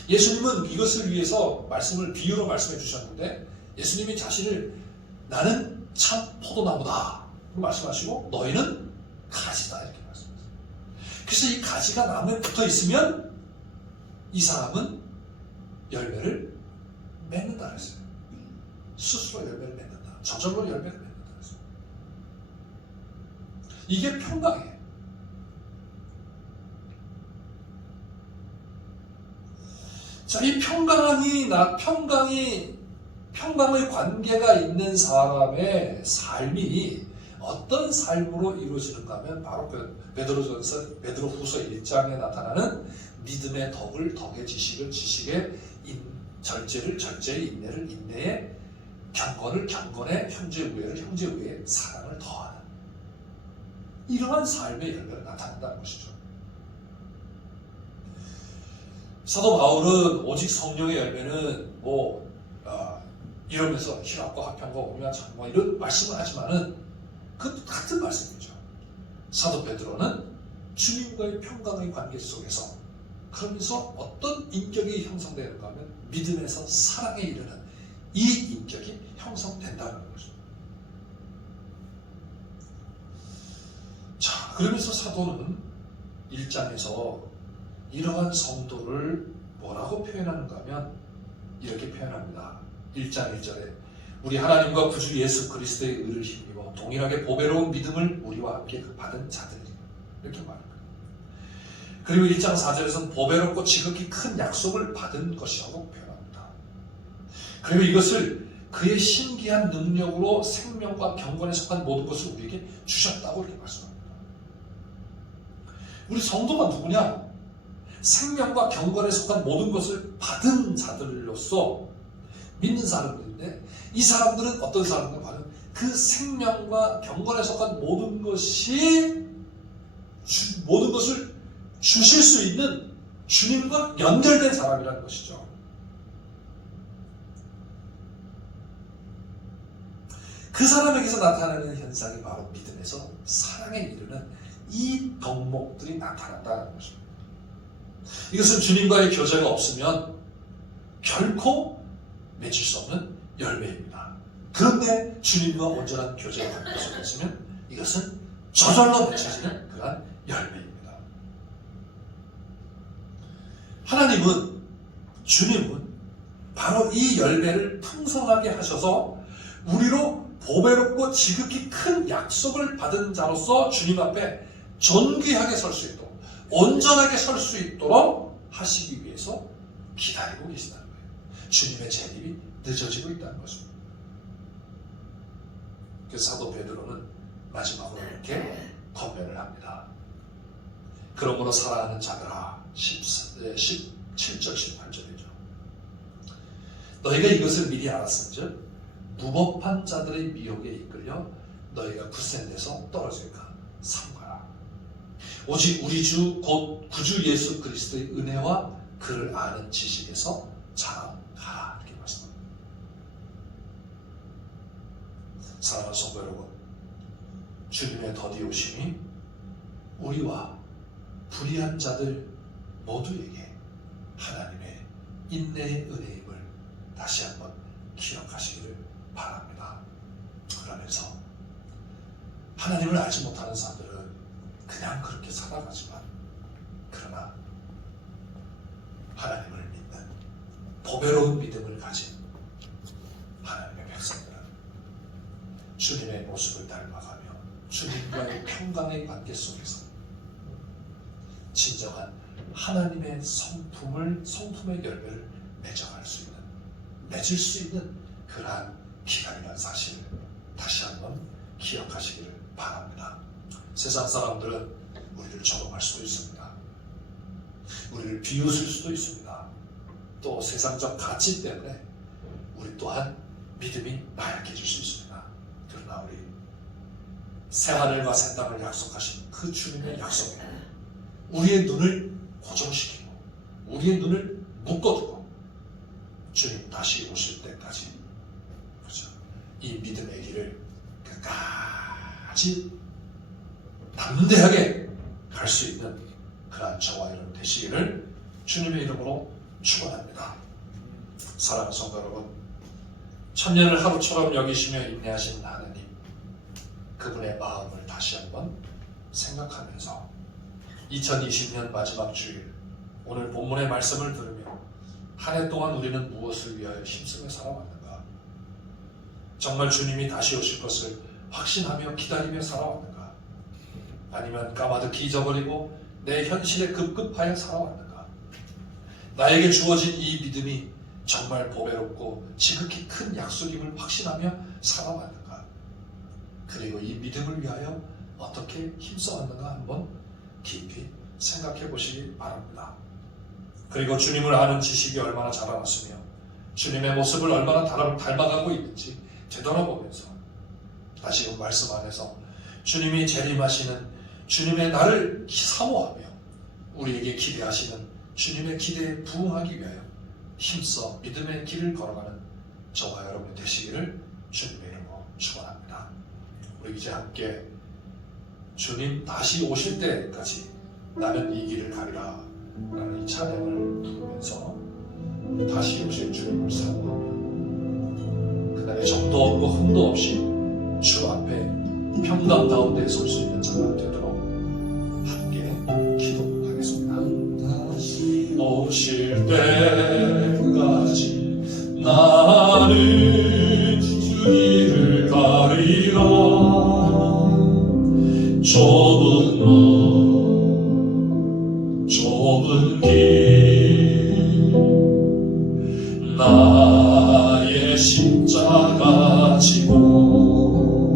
예수님은 이것을 위해서 말씀을 비유로 말씀해 주셨는데 예수님이 자신을 나는 참 포도나무다 말씀하시고 너희는 가지다 이렇게 말씀하셨어요. 그래서 이 가지가 나무에 붙어 있으면 이 사람은 열매를 맺는다 그랬어요. 스스로 열매를 맺는다. 저절로 열매를 맺는다 그랬어요. 이게 평강이에요. 자, 이 평강의 관계가 있는 사람의 삶이 어떤 삶으로 이루어지는가 하면 바로 베드로후서 1장에 나타나는 믿음의 덕을 덕의 지식을 지식의 절제를 절제의 인내를 인내의 경건을 경건에, 형제우애를 형제우애에 사랑을 더하는 이러한 삶의 열매가 나타난다는 것이죠. 사도 바울은 오직 성령의 열매는 이러면서 희락과 화평과 오묘한 찬과 이런 말씀을 하지만은 그 같은 말씀이죠. 사도 베드로는 주님과의 평강의 관계 속에서 그러면서 어떤 인격이 형성되는가 하면 믿음에서 사랑에 이르는 이 인격이 형성된다는 거죠. 자, 그러면서 사도는 1장에서 이러한 성도를 뭐라고 표현하는가 하면 이렇게 표현합니다. 1장 1절에 우리 하나님과 구주 예수 그리스도의 의를 힘입어 동일하게 보배로운 믿음을 우리와 함께 받은 자들이라 이렇게 말합니다. 그리고 1장 4절에서는 보배롭고 지극히 큰 약속을 받은 것이라고 표현합니다. 그리고 이것을 그의 신기한 능력으로 생명과 경건에 속한 모든 것을 우리에게 주셨다고 이렇게 말씀합니다. 우리 성도가 누구냐? 생명과 경건에 속한 모든 것을 받은 자들로서 믿는 사람들인데 이 사람들은 어떤 사람인가? 바로 그 생명과 경건에 속한 모든 것을 주실 수 있는 주님과 연결된 사람이라는 것이죠. 그 사람에게서 나타나는 현상이 바로 믿음에서 사랑에 이르는 이 덕목들이 나타난다는 것입니다. 이것은 주님과의 교제가 없으면 결코 맺을 수 없는 열매입니다. 그런데 주님과 온전한 교제의 관계 속에 있으면 이것은 저절로 맺혀지는 그러한 열매입니다. 하나님은, 주님은 바로 이 열매를 풍성하게 하셔서 우리로 보배롭고 지극히 큰 약속을 받은 자로서 주님 앞에 존귀하게 설 수 있도록, 온전하게 설 수 있도록 하시기 위해서 기다리고 계시다는 거예요. 주님의 재림이 늦어지고 있다는 것입니다. 그래서 사도 베드로는 마지막으로 이렇게 권면을 합니다. 그러므로 사랑하는 자들아, 17절 18절이죠. 너희가 이것을 미리 알았은즉 무법한 자들의 미혹에 이끌려 너희가 굳센 데서 떨어질까 삼가라. 오직 우리 주 곧 구주 예수 그리스도의 은혜와 그를 아는 지식에서 자라가라 이렇게 말씀합니다. 사랑하는 성도 여러분, 주님의 더디 오심이 우리와 불의한 자들 모두에게 하나님의 인내의 은혜임을 다시 한번 기억하시기를 바랍니다. 그러면서 하나님을 알지 못하는 사람들은 그냥 그렇게 살아가지만, 그러나 하나님을 믿는 보배로운 믿음을 가진 하나님의 백성들은 주님의 모습을 닮아가며 주님과의 평강의 관계 속에서 진정한 하나님의 성품의 열매를 맺을 수 있는 그러한 기간이라는 사실을 다시 한번 기억하시기를 바랍니다. 세상 사람들은 우리를 조롱할 수도 있습니다. 우리를 비웃을 수도 있습니다. 또 세상적 가치 때문에 우리 또한 믿음이 나약해질 수 있습니다. 그러나 우리 새하늘과 새 땅을 약속하신 그 주님의 약속에 우리의 눈을 고정시키고 우리의 눈을 묶어두고 주님 다시 오실 때까지, 그렇죠, 이 믿음의 길을 끝까지 담대하게 갈 수 있는 그러한 저와 여러분 되시기를 주님의 이름으로 축원합니다. 사랑하는 성도 여러분, 천년을 하루처럼 여기시며 인내하신 하나님, 그분의 마음을 다시 한번 생각하면서 2020년 마지막 주일 오늘 본문의 말씀을 들으며 한 해 동안 우리는 무엇을 위하여 힘쓰며 살아왔는가? 정말 주님이 다시 오실 것을 확신하며 기다리며 살아왔는가? 아니면 까마득히 잊어버리고 내 현실에 급급하여 살아왔는가? 나에게 주어진 이 믿음이 정말 보배롭고 지극히 큰 약속임을 확신하며 살아왔는가? 그리고 이 믿음을 위하여 어떻게 힘써왔는가 한번 깊이 생각해 보시기 바랍니다. 그리고 주님을 아는 지식이 얼마나 자라났으며 주님의 모습을 얼마나 닮아가고 있는지 되돌아보면서 다시 말씀 안에서 주님이 재림하시는 주님의 날을 사모하며 우리에게 기대하시는 주님의 기대에 부응하기 위하여 힘써 믿음의 길을 걸어가는 저와 여러분 되시기를 주님의 이름으로 축원합니다. 우리 이제 함께 주님 다시 오실 때까지 나는 이 길을 가리라 라는 이 찬양을 부르면서 다시 오실 주님을 사모하며 그날의 적도 없고 흠도 없이 주 앞에 평강 가운데 설 수 있는 자가 되도록 함께 기도하겠습니다. 다시 오실 때까지 나는 주님을 가리라. 좁은 길 나의 십자가 지고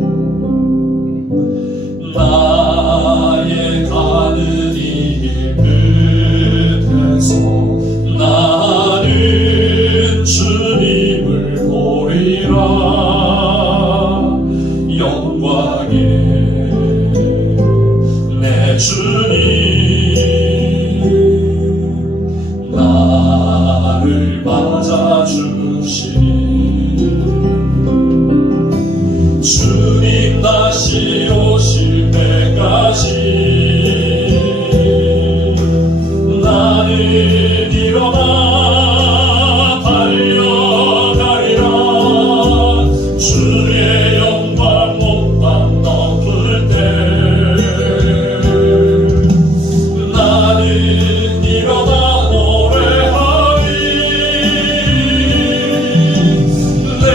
나의 가는 이 길 끝에서 나는 주님을 보리라. 영광의 내 주님 나를 맞아주시니 주님 다시 오실 때까지 나는 일어나 달려가리라. 주의 영광 못만 덮을 때 나는 일어나 노래하리. 내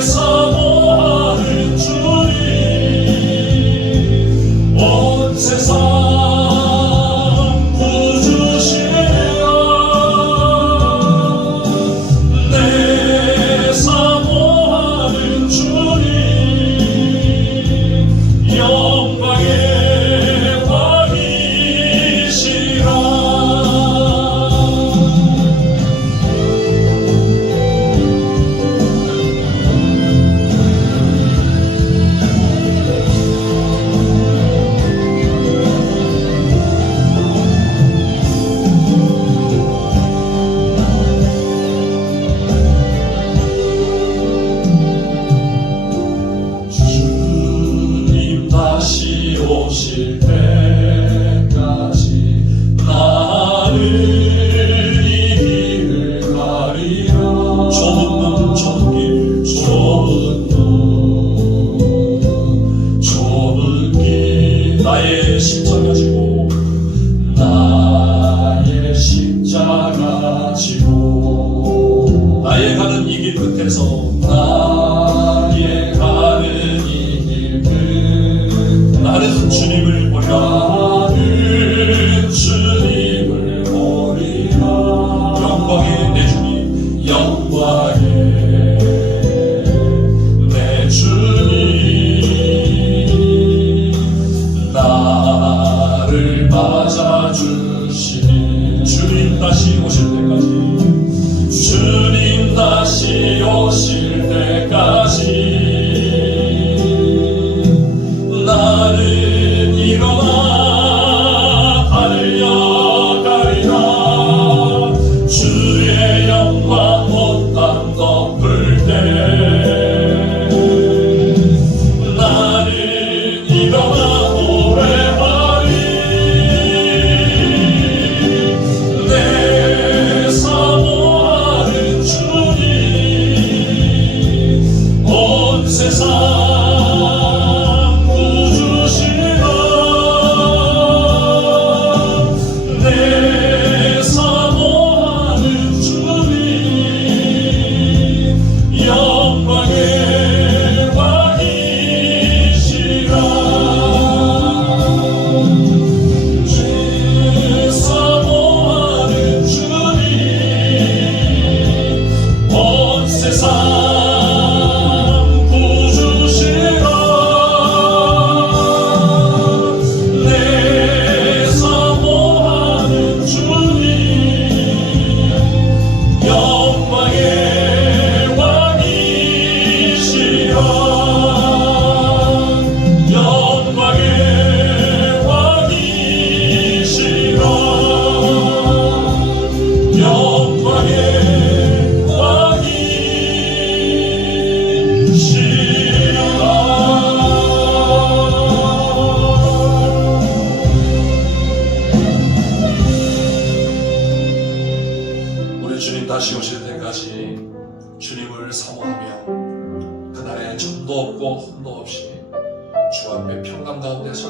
사모하는 주님 온 세상 구주시라. 내 사모하는 주님 영광의 왕이시라. 주님 다시 오실 때까지 나는 이 길을 가리라. 좁은 길 나의 십자가 지고 나의 십자가 지고 나의 가는 이 길 끝에서 나의 가는 이 길 끝 나는 주님을 보리라. 나는 주님을 보리라. 영광의 내 주님 영광의 내 주님 나를 맞아주시니 주님 다시 오실 때까지 주님 다시 오실 때까지 나는 일어나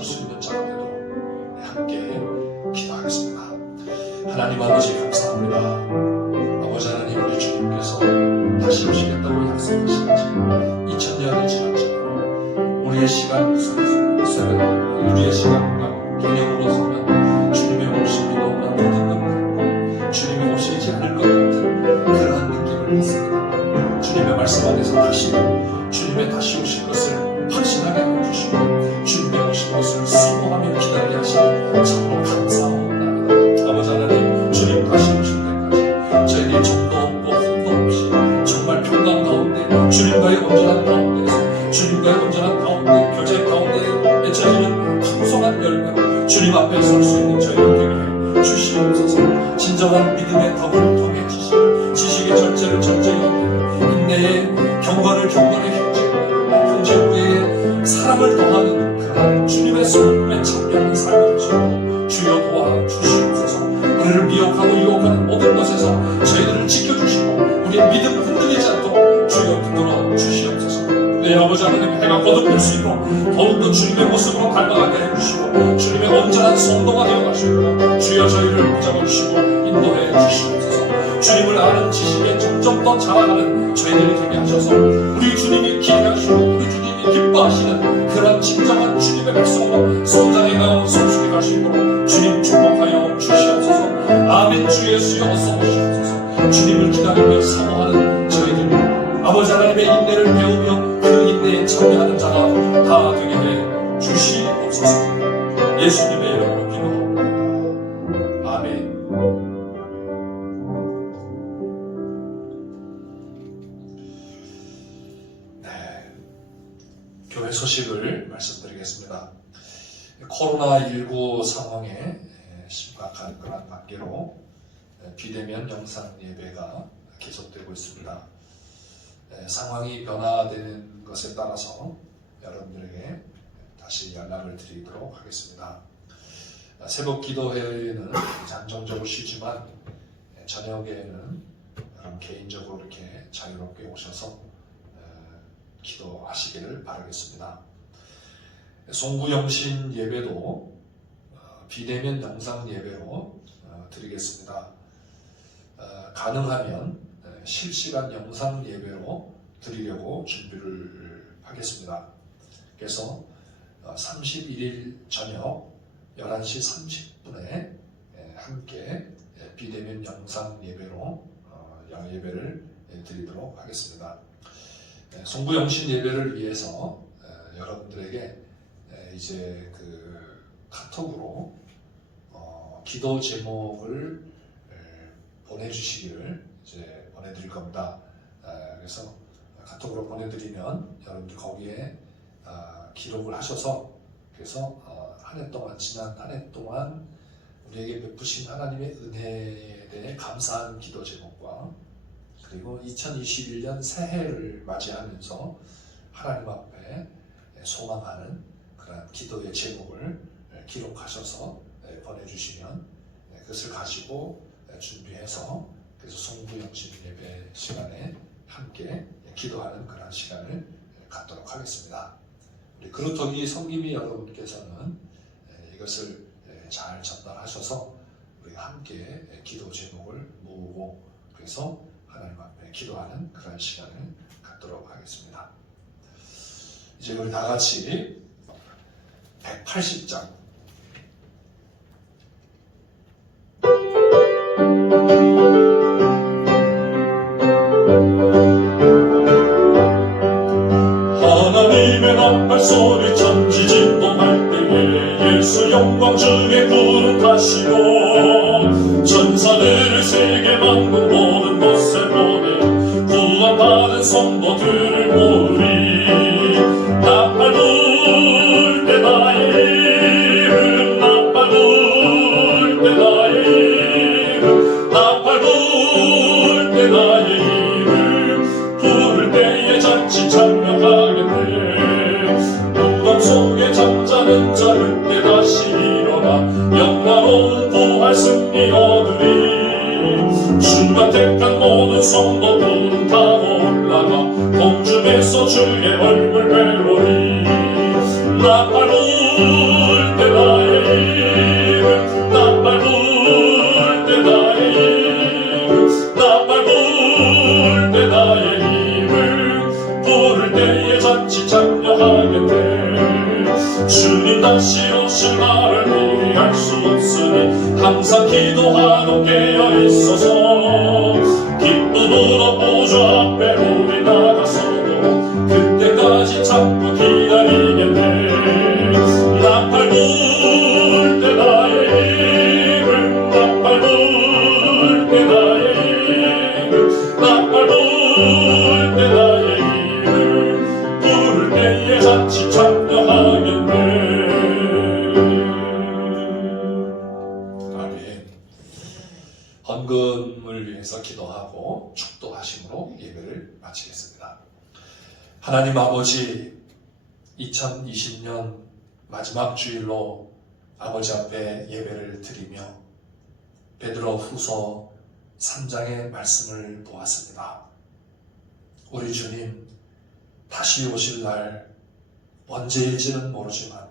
수 있는 자가 되도록 함께 기도하겠습니다. 하나님 아버지 감사합니다. 아버지 하나님, 우리 주님께서 다시 오시겠다고 약속하신 지 2000년이 지났지만 우리의 시간 속에서 우리의 시간과 개념으로서는 주님의 오심이 너무나 모든 것 같고 주님이 오시지 않을 것 같은 그러한 느낌을 받습니다. 주님의 말씀 안에서 다시 주님의 다시 오실 것을 확신하게 해주시고 주님의 오실 것을 수고하며 기다리게 하시는 참으로 감사합니다. 아버지 하나님, 주님 다시 오실 때까지 저희들이 정도 없고 흠도 없이 정말 평강 가운데 주님과의 온전한 가운데에서 주님과의 온전한 가운데 교제 가운데 맺혀지는 풍성한 열매로 주님 앞에 설 수 있는 저희들 되게 해 주시옵소서. 진정한 믿음의 덕을 통해 지식의 절제를 절제히 인내의 경건을 경건의 형제 후에 사랑을 더하는 그러한 주님의 성품에 참여하는 삶을 주시고 주여 도와주시옵소서. 우리를 미혹하고 유혹하는 모든 것에서 저희들을 지켜주시고 우리의 믿음 흔들리지 않도록 주여 붙들어 주시옵소서. 내 아버지 하나님, 해가 거듭날 수 있도록 더욱더 주님의 모습으로 닮아가게 해주시고 주님의 온전한 성도가 되어가시고 주여 저희를 붙잡아 주시고 인도해 주시옵소서. 주님을 아는 지식에 점점 더 자라가는 저희들이 되게 하셔서 우리 주님이 기대하시고 우리 주님이 기뻐하시는 그런 진정한 주님의 백성으로 성장해가고 성숙해 가시도록 주님 축복하여 주시옵소서. 아멘. 주 예수여 어서 오시옵소서. 주님을 기다리며 사모하는 저희들 아버지 하나님의 인내를 배우며 그 인내에 참여하는 자가 다 되게 해 주시옵소서. 예수님의 이름으로 기도합니다. 아멘. 교회 소식을 말씀드리겠습니다. 코로나19 상황에 심각한 그런 관계로 비대면 영상 예배가 계속되고 있습니다. 상황이 변화되는 것에 따라서 여러분들에게 다시 연락을 드리도록 하겠습니다. 새벽 기도회는 잠정적으로 쉬지만 저녁에는 여러분 개인적으로 이렇게 자유롭게 오셔서 기도하시기를 바라겠습니다. 송구영신 예배도 비대면 영상 예배로 드리겠습니다. 가능하면 실시간 영상 예배로 드리려고 준비를 하겠습니다. 그래서 31일 저녁 11시 30분에 함께 비대면 영상 예배로 예배를 드리도록 하겠습니다. 송구영신 예배를 위해서 여러분들에게 이제 그 카톡으로 기도 제목을 보내주시기를 이제 보내드릴 겁니다. 그래서 카톡으로 보내드리면 여러분들 거기에 기록을 하셔서 그래서 한 해 동안 지난 한 해 동안 우리에게 베푸신 하나님의 은혜에 대해 감사하는 기도 제목과 그리고 2021년 새해를 맞이하면서 하나님 앞에 소망하는 그런 기도의 제목을 기록하셔서 보내주시면 그것을 가지고 준비해서 그래서 송구영신 예배 시간에 함께 기도하는 그런 시간을 갖도록 하겠습니다. 우리 그루터기 성김이 여러분께서는 이것을 잘 전달하셔서 우리가 함께 기도 제목을 모으고 그래서 하나님 앞에 기도하는 그런 시간을 갖도록 하겠습니다. 이제 우리 다 같이 180장 하나님의 나팔 소리 천지진동할 때에 예수 영광 중에 구름타시고 천사들을 세계 만국 모든 곳에 보내 구원받은 성도들을 모으리. 나팔 불 때 나의 이름 나팔 불 때 나의 이름 나팔 불 때 나의 이름 부를 때에 잔치 참여하겠네. 무덤 속에 잠자는 자 그때 다시 일어나 영광로운 부활 승리 얻으리. 주가 택한 모든 성도 구름 타고 올라가 공중에서 주의 얼굴 배우리. 나팔 불 하실 나를 우리 알 수 없으니 항상 기도하고 깨어 있어서 기쁨으로 보좌 앞에 우리 나가서도 그때까지 참고 기다리겠네. 나팔 불 때 나의 입을 나팔 불 때 나의 입을 나팔 불 때 나의 입을 부를 때에 자칫 참여하겠네. 아멘. 헌금을 위해서 기도하고 축도하심으로 예배를 마치겠습니다. 하나님 아버지, 2020년 마지막 주일로 아버지 앞에 예배를 드리며 베드로 후서 3장의 말씀을 보았습니다. 우리 주님 다시 오실 날 언제일지는 모르지만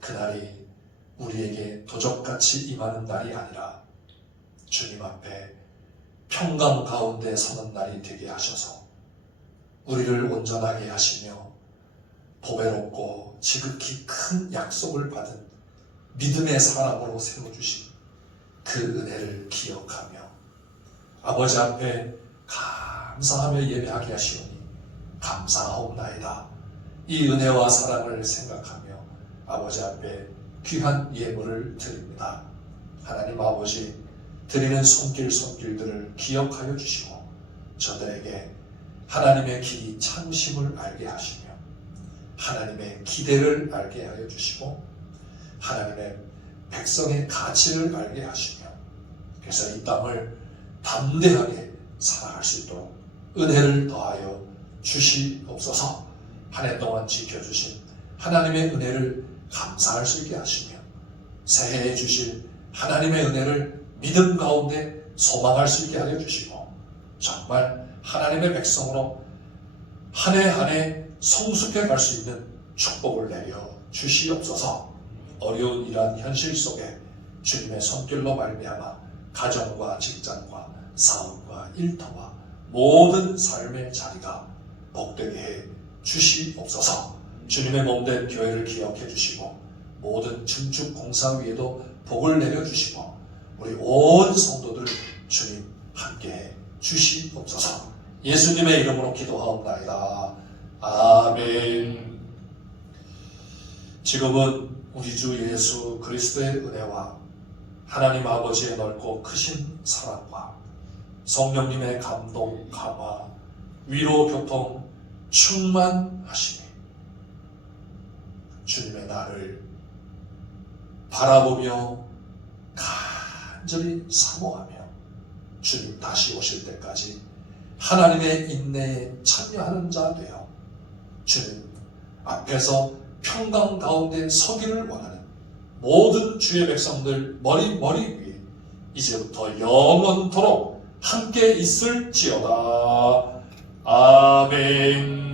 그날이 우리에게 도적같이 임하는 날이 아니라 주님 앞에 평강 가운데 서는 날이 되게 하셔서 우리를 온전하게 하시며 보배롭고 지극히 큰 약속을 받은 믿음의 사람으로 세워주신 그 은혜를 기억하며 아버지 앞에 감사하며 예배하게 하시오니 감사하옵나이다. 이 은혜와 사랑을 생각하며 아버지 앞에 귀한 예물을 드립니다. 하나님 아버지, 드리는 손길들을 기억하여 주시고 저들에게 하나님의 기 참심을 알게 하시며 하나님의 기대를 알게 하여 주시고 하나님의 백성의 가치를 알게 하시며 그래서 이 땅을 담대하게 살아갈 수 있도록 은혜를 더하여 주시옵소서. 한 해 동안 지켜주신 하나님의 은혜를 감사할 수 있게 하시며 새해에 주실 하나님의 은혜를 믿음 가운데 소망할 수 있게 하여 주시고 정말 하나님의 백성으로 한 해 한 해 성숙해 갈 수 있는 축복을 내려 주시옵소서. 어려운 이러한 현실 속에 주님의 손길로 말미암아 가정과 직장과 사업과 일터와 모든 삶의 자리가 복되게 해 주시옵소서. 주님의 몸된 교회를 기억해 주시고 모든 증축 공사 위에도 복을 내려 주시고 우리 온 성도들 주님 함께해 주시옵소서. 예수님의 이름으로 기도하옵나이다. 아멘. 지금은 우리 주 예수 그리스도의 은혜와 하나님 아버지의 넓고 크신 사랑과 성령님의 감동, 감화, 위로, 교통, 충만하심이 주님의 나를 바라보며 간절히 사모하며 주님 다시 오실 때까지 하나님의 인내에 참여하는 자 되어 주님 앞에서 평강 가운데 서기를 원하는 모든 주의 백성들 머리 위에 이제부터 영원토록 함께 있을지어다. 아멘.